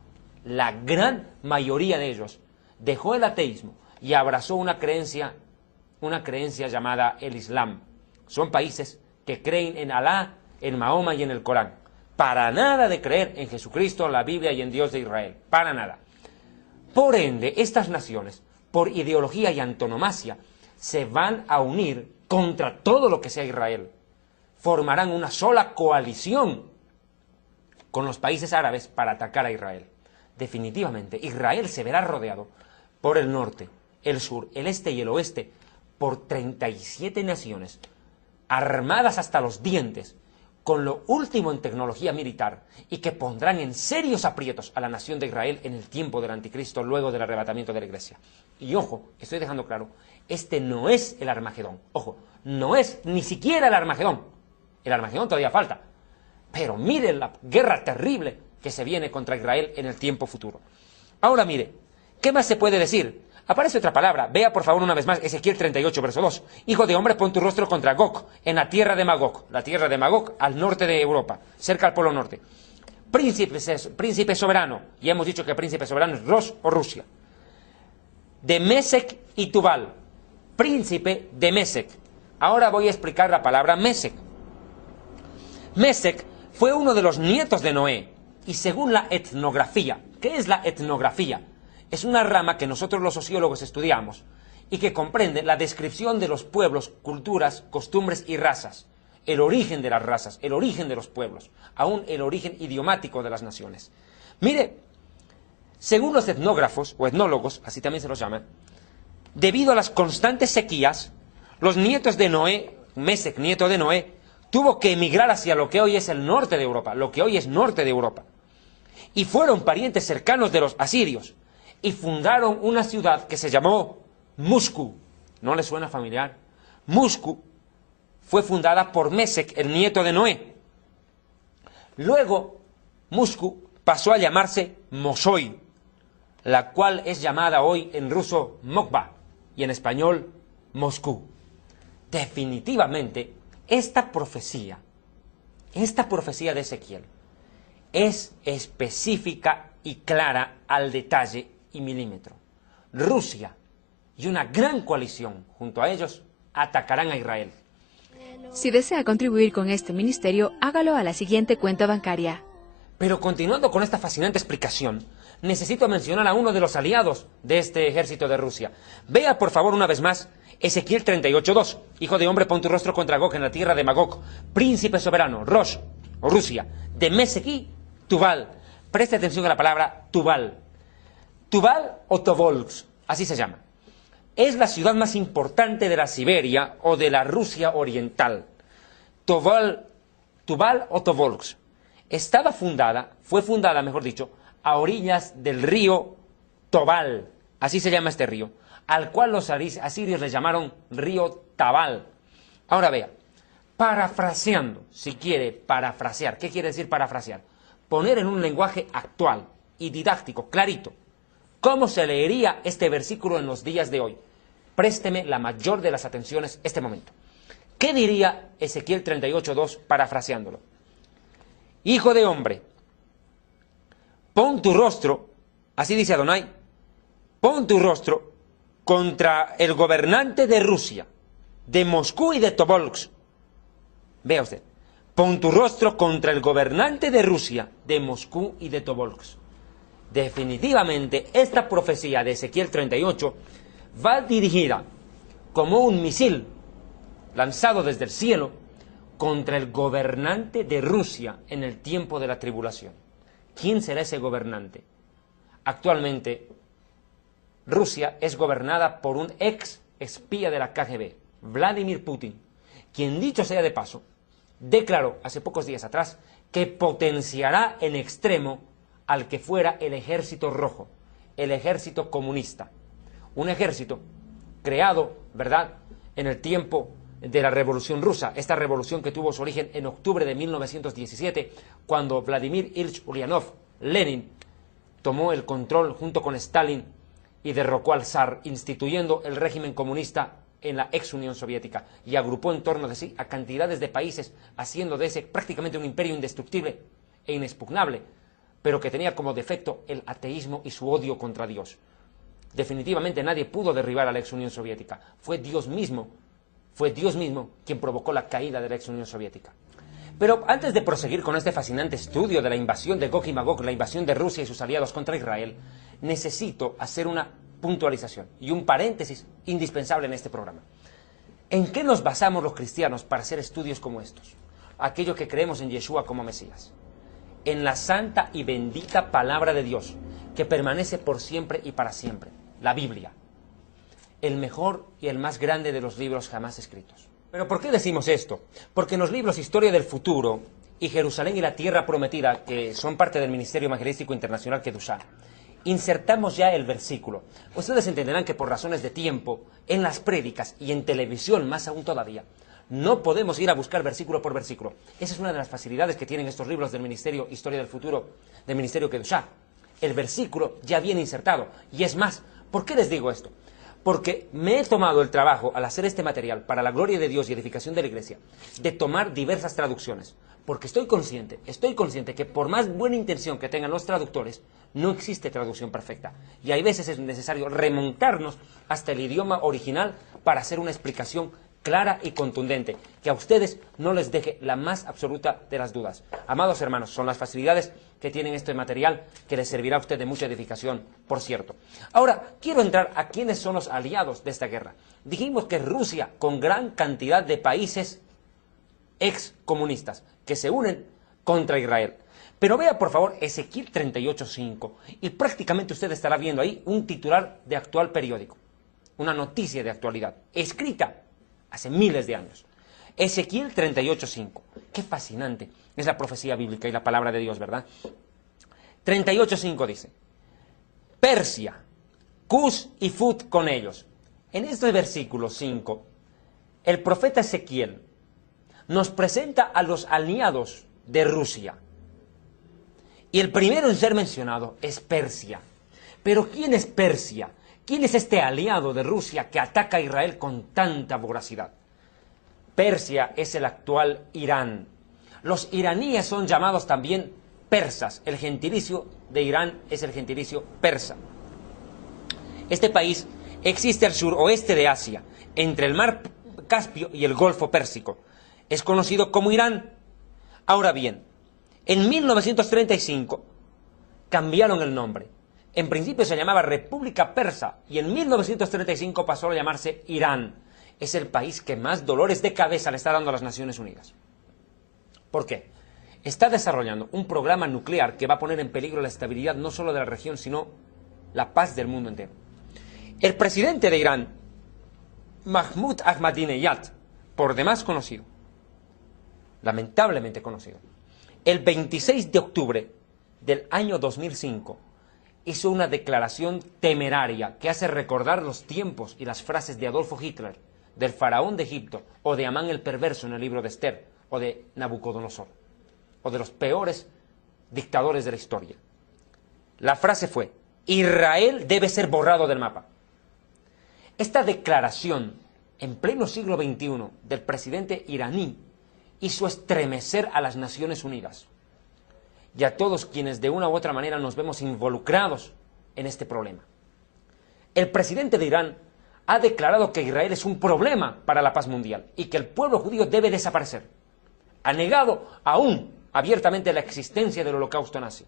La gran mayoría de ellos dejó el ateísmo y abrazó una creencia llamada el Islam. Son países que creen en Alá, en Mahoma y en el Corán. Para nada de creer en Jesucristo, en la Biblia y en Dios de Israel. Para nada. Por ende, estas naciones, por ideología y antonomasia, se van a unir contra todo lo que sea Israel. Formarán una sola coalición con los países árabes para atacar a Israel. Definitivamente, Israel se verá rodeado por el norte, el sur, el este y el oeste, por 37 naciones, armadas hasta los dientes, con lo último en tecnología militar, y que pondrán en serios aprietos a la nación de Israel en el tiempo del anticristo, luego del arrebatamiento de la iglesia. Y ojo, estoy dejando claro, este no es el Armagedón. Ojo, no es ni siquiera el Armagedón. El Armagedón todavía falta. Pero mire la guerra terrible que se viene contra Israel en el tiempo futuro. Ahora mire, ¿qué más se puede decir? Aparece otra palabra. Vea por favor una vez más Ezequiel 38, verso 2. Hijo de hombre, pon tu rostro contra Gog, en la tierra de Magog. La tierra de Magog, al norte de Europa, cerca al Polo Norte. Príncipe soberano. Ya hemos dicho que el príncipe soberano es Rosh o Rusia. De Mesec y Tubal. Príncipe de Mesec. Ahora voy a explicar la palabra Mesec. Mesec fue uno de los nietos de Noé. Y según la etnografía, ¿qué es la etnografía? Es una rama que nosotros los sociólogos estudiamos y que comprende la descripción de los pueblos, culturas, costumbres y razas, el origen de las razas, el origen de los pueblos, aún el origen idiomático de las naciones. Mire, según los etnógrafos o etnólogos, así también se los llama, debido a las constantes sequías, los nietos de Noé, Mesec, nieto de Noé, tuvo que emigrar hacia lo que hoy es el norte de Europa, lo que hoy es norte de Europa, y fueron parientes cercanos de los asirios, y fundaron una ciudad que se llamó Muscu. ¿No le suena familiar? Muscu fue fundada por Mesec, el nieto de Noé. Luego, Muscu pasó a llamarse Mosoy, la cual es llamada hoy en ruso Mokba y en español Moscú. Definitivamente, esta profecía de Ezequiel es específica y clara al detalle y milímetro. Rusia y una gran coalición junto a ellos atacarán a Israel. Si desea contribuir con este ministerio, hágalo a la siguiente cuenta bancaria. Pero continuando con esta fascinante explicación, necesito mencionar a uno de los aliados de este ejército de Rusia. Vea por favor una vez más Ezequiel 38:2. Hijo de hombre, pon tu rostro contra Gog en la tierra de Magog, príncipe soberano, Rosh o Rusia, de Mesec y Tubal. Preste atención a la palabra Tubal. Tubal o Tobolsk, así se llama. Es la ciudad más importante de la Siberia o de la Rusia oriental. Tubal o Tobolsk. Fue fundada, mejor dicho, a orillas del río Tobal, así se llama este río, al cual los asirios le llamaron río Tabal. Ahora vea, parafraseando, si quiere parafrasear, ¿qué quiere decir parafrasear? Poner en un lenguaje actual y didáctico, clarito, ¿cómo se leería este versículo en los días de hoy? Présteme la mayor de las atenciones este momento. ¿Qué diría Ezequiel 38:2 parafraseándolo? Hijo de hombre, pon tu rostro, así dice Adonai, pon tu rostro contra el gobernante de Rusia, de Moscú y de Tobolsk. Vea usted, pon tu rostro contra el gobernante de Rusia, de Moscú y de Tobolsk. Definitivamente, esta profecía de Ezequiel 38 va dirigida como un misil lanzado desde el cielo contra el gobernante de Rusia en el tiempo de la tribulación. ¿Quién será ese gobernante? Actualmente, Rusia es gobernada por un ex espía de la KGB, Vladimir Putin, quien, dicho sea de paso, declaró hace pocos días atrás que potenciará en extremo al que fuera el ejército rojo, el ejército comunista. Un ejército creado, ¿verdad?, en el tiempo de la Revolución Rusa, esta revolución que tuvo su origen en octubre de 1917, cuando Vladimir Ilich Ulyanov, Lenin, tomó el control junto con Stalin y derrocó al zar, instituyendo el régimen comunista en la ex Unión Soviética, y agrupó en torno de sí a cantidades de países, haciendo de ese prácticamente un imperio indestructible e inexpugnable, pero que tenía como defecto el ateísmo y su odio contra Dios. Definitivamente nadie pudo derribar a la ex Unión Soviética. Fue Dios mismo quien provocó la caída de la ex Unión Soviética. Pero antes de proseguir con este fascinante estudio de la invasión de Gog y Magog, la invasión de Rusia y sus aliados contra Israel, necesito hacer una puntualización y un paréntesis indispensable en este programa. ¿En qué nos basamos los cristianos para hacer estudios como estos? Aquellos que creemos en Yeshua como Mesías. En la santa y bendita palabra de Dios, que permanece por siempre y para siempre, la Biblia. El mejor y el más grande de los libros jamás escritos. ¿Pero por qué decimos esto? Porque en los libros Historia del Futuro y Jerusalén y la Tierra Prometida, que son parte del Ministerio Evangelístico Internacional Kedushá, insertamos ya el versículo. Ustedes entenderán que por razones de tiempo, en las prédicas y en televisión más aún todavía, no podemos ir a buscar versículo por versículo. Esa es una de las facilidades que tienen estos libros del Ministerio Historia del Futuro, del Ministerio Kedushá. El versículo ya viene insertado. Y es más, ¿por qué les digo esto? Porque me he tomado el trabajo, al hacer este material, para la gloria de Dios y edificación de la Iglesia, de tomar diversas traducciones. Porque estoy consciente que por más buena intención que tengan los traductores, no existe traducción perfecta. Y hay veces es necesario remontarnos hasta el idioma original para hacer una explicación clara y contundente, que a ustedes no les deje la más absoluta de las dudas. Amados hermanos, son las facilidades que tienen este material que les servirá a usted de mucha edificación, por cierto. Ahora, quiero entrar a quiénes son los aliados de esta guerra. Dijimos que Rusia, con gran cantidad de países excomunistas, que se unen contra Israel. Pero vea, por favor, Ezequiel 38:5, y prácticamente usted estará viendo ahí un titular de actual periódico, una noticia de actualidad, escrita hace miles de años. Ezequiel 38:5. Qué fascinante es la profecía bíblica y la palabra de Dios, ¿verdad? 38:5 dice: Persia, Cus y Fut con ellos. En este versículo 5, el profeta Ezequiel nos presenta a los aliados de Rusia. Y el primero en ser mencionado es Persia. Pero ¿quién es Persia? ¿Quién es este aliado de Rusia que ataca a Israel con tanta voracidad? Persia es el actual Irán. Los iraníes son llamados también persas. El gentilicio de Irán es el gentilicio persa. Este país existe al suroeste de Asia, entre el mar Caspio y el Golfo Pérsico. Es conocido como Irán. Ahora bien, en 1935 cambiaron el nombre. En principio se llamaba República Persa y en 1935 pasó a llamarse Irán. Es el país que más dolores de cabeza le está dando a las Naciones Unidas. ¿Por qué? Está desarrollando un programa nuclear que va a poner en peligro la estabilidad no solo de la región, sino la paz del mundo entero. El presidente de Irán, Mahmoud Ahmadinejad, por demás conocido, lamentablemente conocido, el 26 de octubre del año 2005, hizo una declaración temeraria que hace recordar los tiempos y las frases de Adolfo Hitler, del faraón de Egipto, o de Amán el Perverso en el libro de Esther, o de Nabucodonosor, o de los peores dictadores de la historia. La frase fue: Israel debe ser borrado del mapa. Esta declaración, en pleno siglo XXI, del presidente iraní, hizo estremecer a las Naciones Unidas y a todos quienes de una u otra manera nos vemos involucrados en este problema. El presidente de Irán ha declarado que Israel es un problema para la paz mundial y que el pueblo judío debe desaparecer. Ha negado aún abiertamente la existencia del holocausto nazi,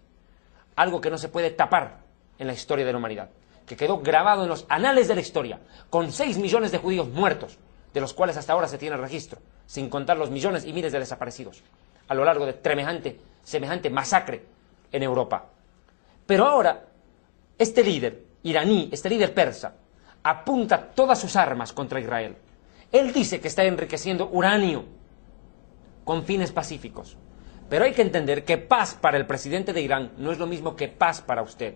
algo que no se puede tapar en la historia de la humanidad, que quedó grabado en los anales de la historia, con 6 millones de judíos muertos, de los cuales hasta ahora se tiene registro, sin contar los millones y miles de desaparecidos, a lo largo de semejante masacre en Europa. Pero ahora, este líder iraní, este líder persa, apunta todas sus armas contra Israel. Él dice que está enriqueciendo uranio con fines pacíficos. Pero hay que entender que paz para el presidente de Irán no es lo mismo que paz para usted.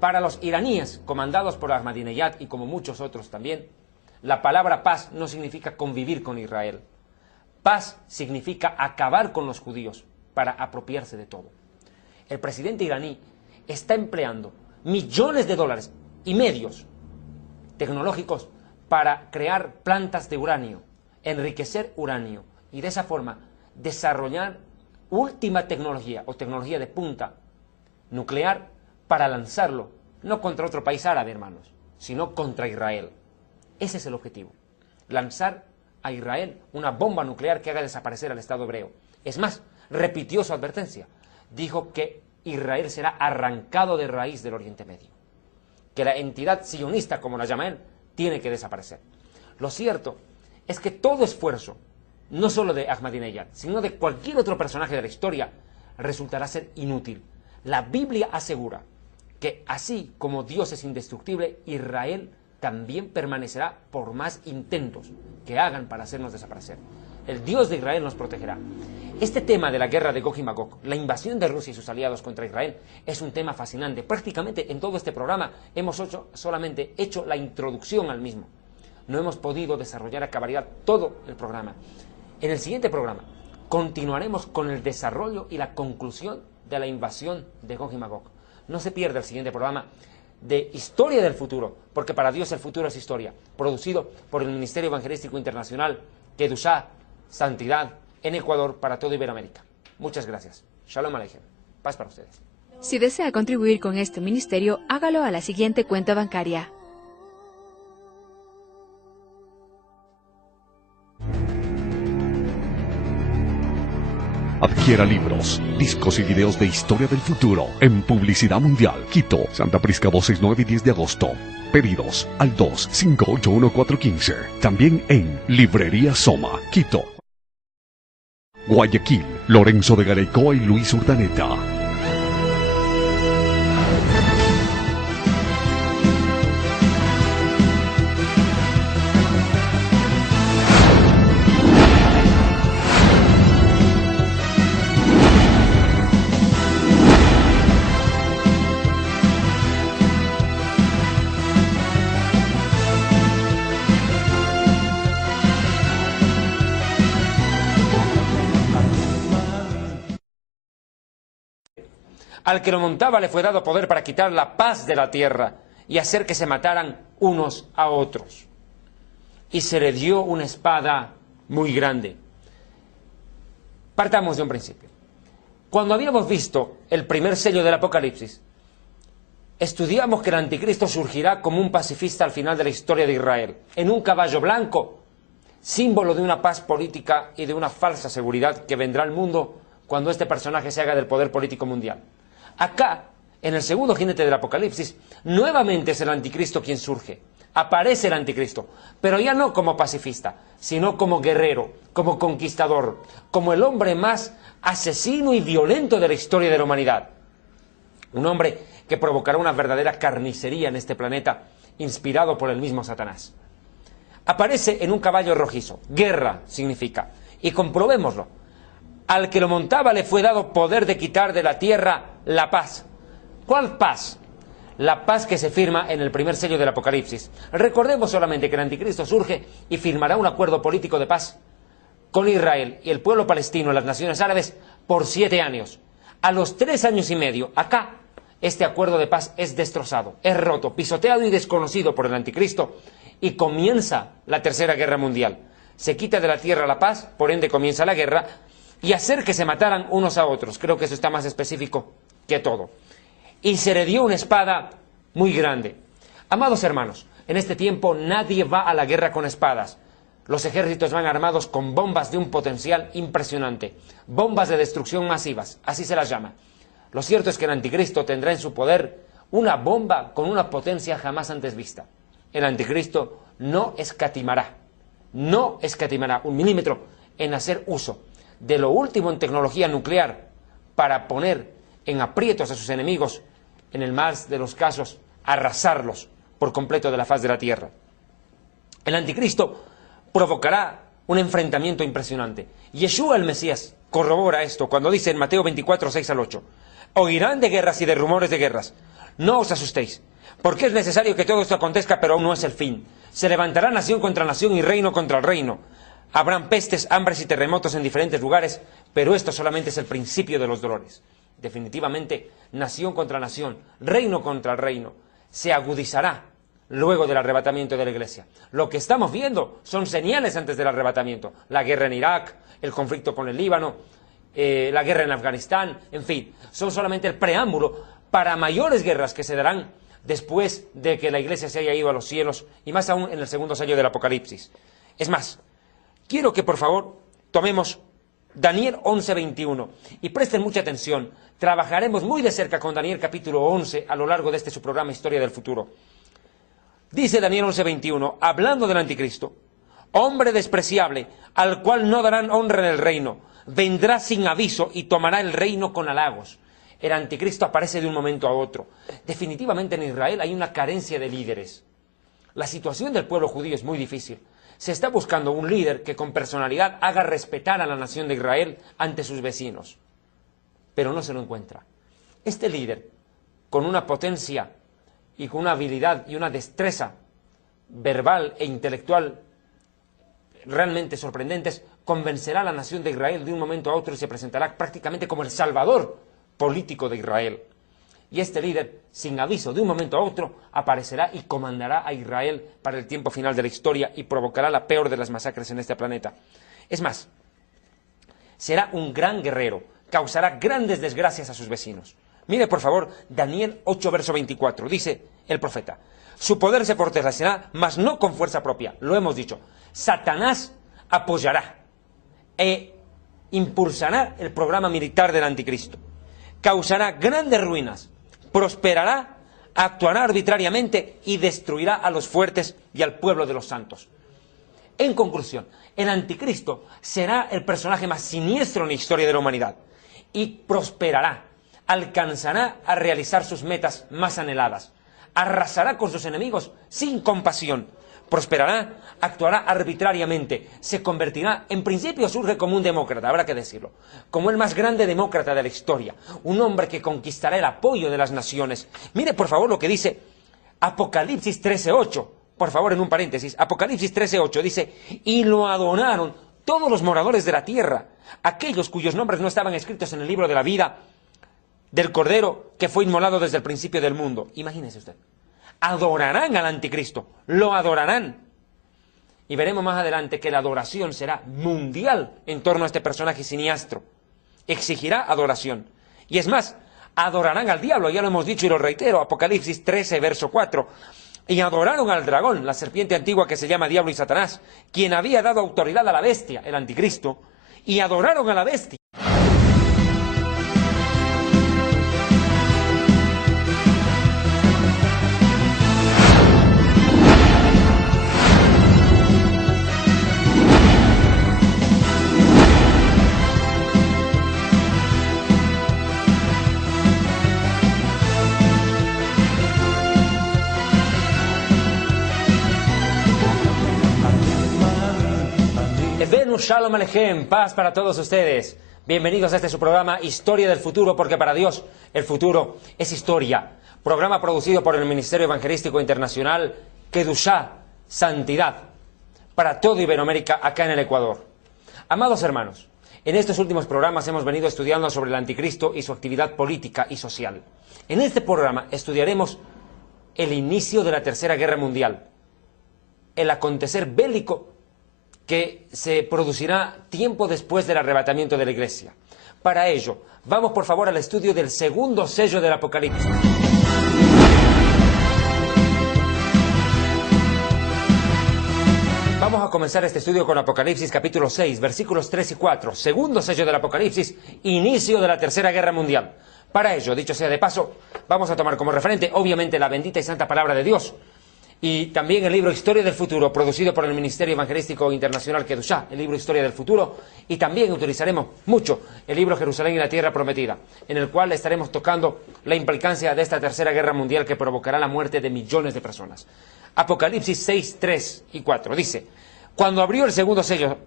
Para los iraníes, comandados por Ahmadinejad y como muchos otros también, la palabra paz no significa convivir con Israel. Paz significa acabar con los judíos para apropiarse de todo. El presidente iraní está empleando millones de dólares y medios tecnológicos para crear plantas de uranio, enriquecer uranio y de esa forma desarrollar última tecnología o tecnología de punta nuclear para lanzarlo no contra otro país árabe, hermanos, sino contra Israel. Ese es el objetivo, lanzar a Israel una bomba nuclear que haga desaparecer al Estado hebreo. Es más, repitió su advertencia, dijo que Israel será arrancado de raíz del Oriente Medio, que la entidad sionista, como la llama él, tiene que desaparecer. Lo cierto es que todo esfuerzo, no solo de Ahmadinejad, sino de cualquier otro personaje de la historia, resultará ser inútil. La Biblia asegura que así como Dios es indestructible, Israel también permanecerá por más intentos que hagan para hacernos desaparecer. El Dios de Israel nos protegerá. Este tema de la guerra de Gog y Magog, la invasión de Rusia y sus aliados contra Israel, es un tema fascinante. Prácticamente en todo este programa hemos solamente hecho la introducción al mismo. No hemos podido desarrollar a cabalidad todo el programa. En el siguiente programa continuaremos con el desarrollo y la conclusión de la invasión de Gog y Magog. No se pierda el siguiente programa de Historia del Futuro, porque para Dios el futuro es historia, producido por el Ministerio Evangelístico Internacional, Kedushá, Santidad, en Ecuador, para toda Iberoamérica. Muchas gracias. Shalom Aleichem. Paz para ustedes. Si desea contribuir con este ministerio, hágalo a la siguiente cuenta bancaria: Adquiera libros, discos y videos de Historia del Futuro en Publicidad Mundial, Quito, Santa Prisca 2, 6, 9 y 10 de agosto. Pedidos al 2581415. También en Librería Soma, Quito. Guayaquil, Lorenzo de Garecoa y Luis Urdaneta. Al que lo montaba le fue dado poder para quitar la paz de la tierra y hacer que se mataran unos a otros. Y se le dio una espada muy grande. Partamos de un principio. Cuando habíamos visto el primer sello del Apocalipsis, estudiamos que el anticristo surgirá como un pacifista al final de la historia de Israel, en un caballo blanco, símbolo de una paz política y de una falsa seguridad que vendrá al mundo cuando este personaje se haga del poder político mundial. Acá, en el segundo jinete del Apocalipsis, nuevamente es el anticristo quien surge. Aparece el anticristo, pero ya no como pacifista, sino como guerrero, como conquistador, como el hombre más asesino y violento de la historia de la humanidad. Un hombre que provocará una verdadera carnicería en este planeta, inspirado por el mismo Satanás. Aparece en un caballo rojizo, guerra significa, y comprobémoslo. Al que lo montaba le fue dado poder de quitar de la tierra la paz. ¿Cuál paz? La paz que se firma en el primer sello del Apocalipsis. Recordemos solamente que el anticristo surge y firmará un acuerdo político de paz con Israel y el pueblo palestino, las naciones árabes, por 7 años. A los 3 años y medio, acá, este acuerdo de paz es destrozado, es roto, pisoteado y desconocido por el anticristo, y comienza la Tercera Guerra Mundial. Se quita de la tierra la paz, por ende comienza la guerra, y hacer que se mataran unos a otros. Creo que eso está más específico que todo. Y se le dio una espada muy grande. Amados hermanos, en este tiempo nadie va a la guerra con espadas. Los ejércitos van armados con bombas de un potencial impresionante. Bombas de destrucción masivas, así se las llama. Lo cierto es que el anticristo tendrá en su poder una bomba con una potencia jamás antes vista. El anticristo no escatimará. no escatimará un milímetro en hacer uso de lo último en tecnología nuclear para poner en aprietos a sus enemigos, en el más de los casos, arrasarlos por completo de la faz de la tierra. El anticristo provocará un enfrentamiento impresionante. Yeshua el Mesías corrobora esto cuando dice en Mateo 24, 6 al 8, oirán de guerras y de rumores de guerras. No os asustéis, porque es necesario que todo esto acontezca, pero aún no es el fin. Se levantará nación contra nación y reino contra reino. Habrán pestes, hambres y terremotos en diferentes lugares, pero esto solamente es el principio de los dolores. Definitivamente, nación contra nación, reino contra reino, se agudizará luego del arrebatamiento de la Iglesia. Lo que estamos viendo son señales antes del arrebatamiento. La guerra en Irak, el conflicto con el Líbano, la guerra en Afganistán, en fin, son solamente el preámbulo para mayores guerras que se darán después de que la Iglesia se haya ido a los cielos, y más aún en el segundo sello del Apocalipsis. Es más, quiero que por favor tomemos Daniel 11:21 y presten mucha atención. Trabajaremos muy de cerca con Daniel capítulo 11 a lo largo de este su programa Historia del Futuro. Dice Daniel 11:21, hablando del anticristo, hombre despreciable, al cual no darán honra en el reino, vendrá sin aviso y tomará el reino con halagos. El anticristo aparece de un momento a otro. Definitivamente en Israel hay una carencia de líderes. La situación del pueblo judío es muy difícil. Se está buscando un líder que con personalidad haga respetar a la nación de Israel ante sus vecinos. Pero no se lo encuentra. Este líder, con una potencia y con una habilidad y una destreza verbal e intelectual realmente sorprendentes, convencerá a la nación de Israel de un momento a otro y se presentará prácticamente como el salvador político de Israel. Y este líder, sin aviso, de un momento a otro, aparecerá y comandará a Israel para el tiempo final de la historia y provocará la peor de las masacres en este planeta. Es más, será un gran guerrero, causará grandes desgracias a sus vecinos. Mire, por favor, Daniel 8, verso 24, dice el profeta, su poder se fortalecerá, mas no con fuerza propia. Lo hemos dicho, Satanás apoyará e impulsará el programa militar del anticristo. Causará grandes ruinas, prosperará, actuará arbitrariamente y destruirá a los fuertes y al pueblo de los santos. En conclusión, el anticristo será el personaje más siniestro en la historia de la humanidad y prosperará, alcanzará a realizar sus metas más anheladas, arrasará con sus enemigos sin compasión, prosperará, actuará arbitrariamente, se convertirá, en principio surge como un demócrata, habrá que decirlo, como el más grande demócrata de la historia, un hombre que conquistará el apoyo de las naciones. Mire por favor lo que dice Apocalipsis 13:8, por favor en un paréntesis, Apocalipsis 13:8 dice, y lo adoraron todos los moradores de la tierra, aquellos cuyos nombres no estaban escritos en el libro de la vida del Cordero que fue inmolado desde el principio del mundo. Imagínese usted. Adorarán al anticristo, lo adorarán. Y veremos más adelante que la adoración será mundial en torno a este personaje siniestro. Exigirá adoración. Y es más, adorarán al diablo, ya lo hemos dicho y lo reitero, Apocalipsis 13, verso 4. Y adoraron al dragón, la serpiente antigua que se llama Diablo y Satanás, quien había dado autoridad a la bestia, el anticristo, y adoraron a la bestia. Shalom Alejem, paz para todos ustedes. Bienvenidos a este su programa Historia del Futuro, porque para Dios el futuro es historia. Programa producido por el Ministerio Evangelístico Internacional Kedushá, Santidad, para toda Iberoamérica, acá en el Ecuador. Amados hermanos, en estos últimos programas hemos venido estudiando sobre el anticristo y su actividad política y social. En este programa estudiaremos el inicio de la Tercera Guerra Mundial, el acontecer bélico que se producirá tiempo después del arrebatamiento de la Iglesia. Para ello, vamos por favor al estudio del segundo sello del Apocalipsis. Vamos a comenzar este estudio con Apocalipsis capítulo 6, versículos 3 y 4. Segundo sello del Apocalipsis, inicio de la Tercera Guerra Mundial. Para ello, dicho sea de paso, vamos a tomar como referente, obviamente, la bendita y santa palabra de Dios. Y también el libro Historia del Futuro, producido por el Ministerio Evangelístico Internacional Kedushá, el libro Historia del Futuro, y también utilizaremos mucho el libro Jerusalén y la Tierra Prometida, en el cual estaremos tocando la implicancia de esta tercera guerra mundial que provocará la muerte de millones de personas. Apocalipsis 6, 3 y 4 dice: cuando abrió el segundo sello,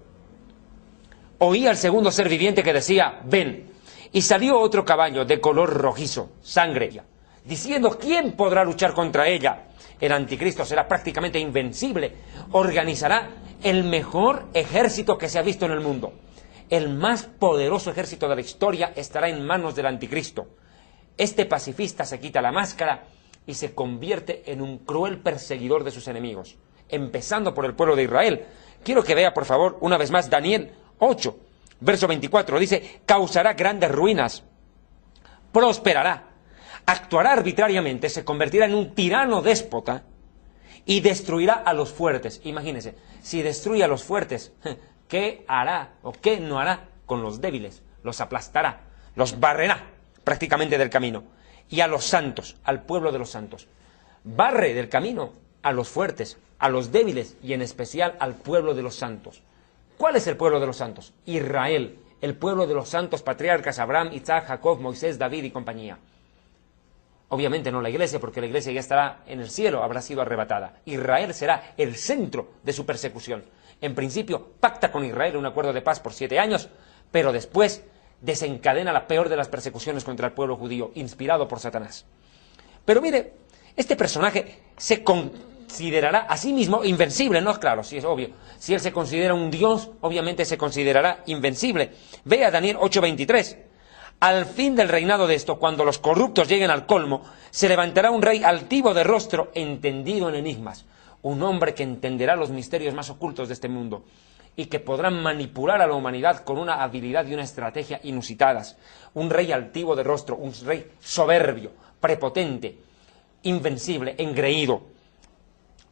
oí al segundo ser viviente que decía: ven. Y salió otro caballo de color rojizo, sangre, diciendo: ¿quién podrá luchar contra ella? El anticristo será prácticamente invencible, organizará el mejor ejército que se ha visto en el mundo. El más poderoso ejército de la historia estará en manos del anticristo. Este pacifista se quita la máscara y se convierte en un cruel perseguidor de sus enemigos, empezando por el pueblo de Israel. Quiero que vea, por favor, una vez más Daniel 8, verso 24, dice: causará grandes ruinas, prosperará, actuará arbitrariamente, se convertirá en un tirano déspota y destruirá a los fuertes. Imagínense, si destruye a los fuertes, ¿qué hará o qué no hará con los débiles? Los aplastará, los barrerá prácticamente del camino. Y a los santos, al pueblo de los santos, barre del camino a los fuertes, a los débiles y en especial al pueblo de los santos. ¿Cuál es el pueblo de los santos? Israel, el pueblo de los santos patriarcas Abraham, Isaac, Jacob, Moisés, David y compañía. Obviamente no la iglesia, porque la iglesia ya estará en el cielo, habrá sido arrebatada. Israel será el centro de su persecución. En principio pacta con Israel un acuerdo de paz por 7 años, pero después desencadena la peor de las persecuciones contra el pueblo judío, inspirado por Satanás. Pero mire, este personaje se considerará a sí mismo invencible, ¿no? Claro, sí es obvio. Si él se considera un dios, obviamente se considerará invencible. Vea Daniel 8:23. Al fin del reinado de esto, cuando los corruptos lleguen al colmo, se levantará un rey altivo de rostro, entendido en enigmas, un hombre que entenderá los misterios más ocultos de este mundo y que podrá manipular a la humanidad con una habilidad y una estrategia inusitadas. Un rey altivo de rostro, un rey soberbio, prepotente, invencible, engreído.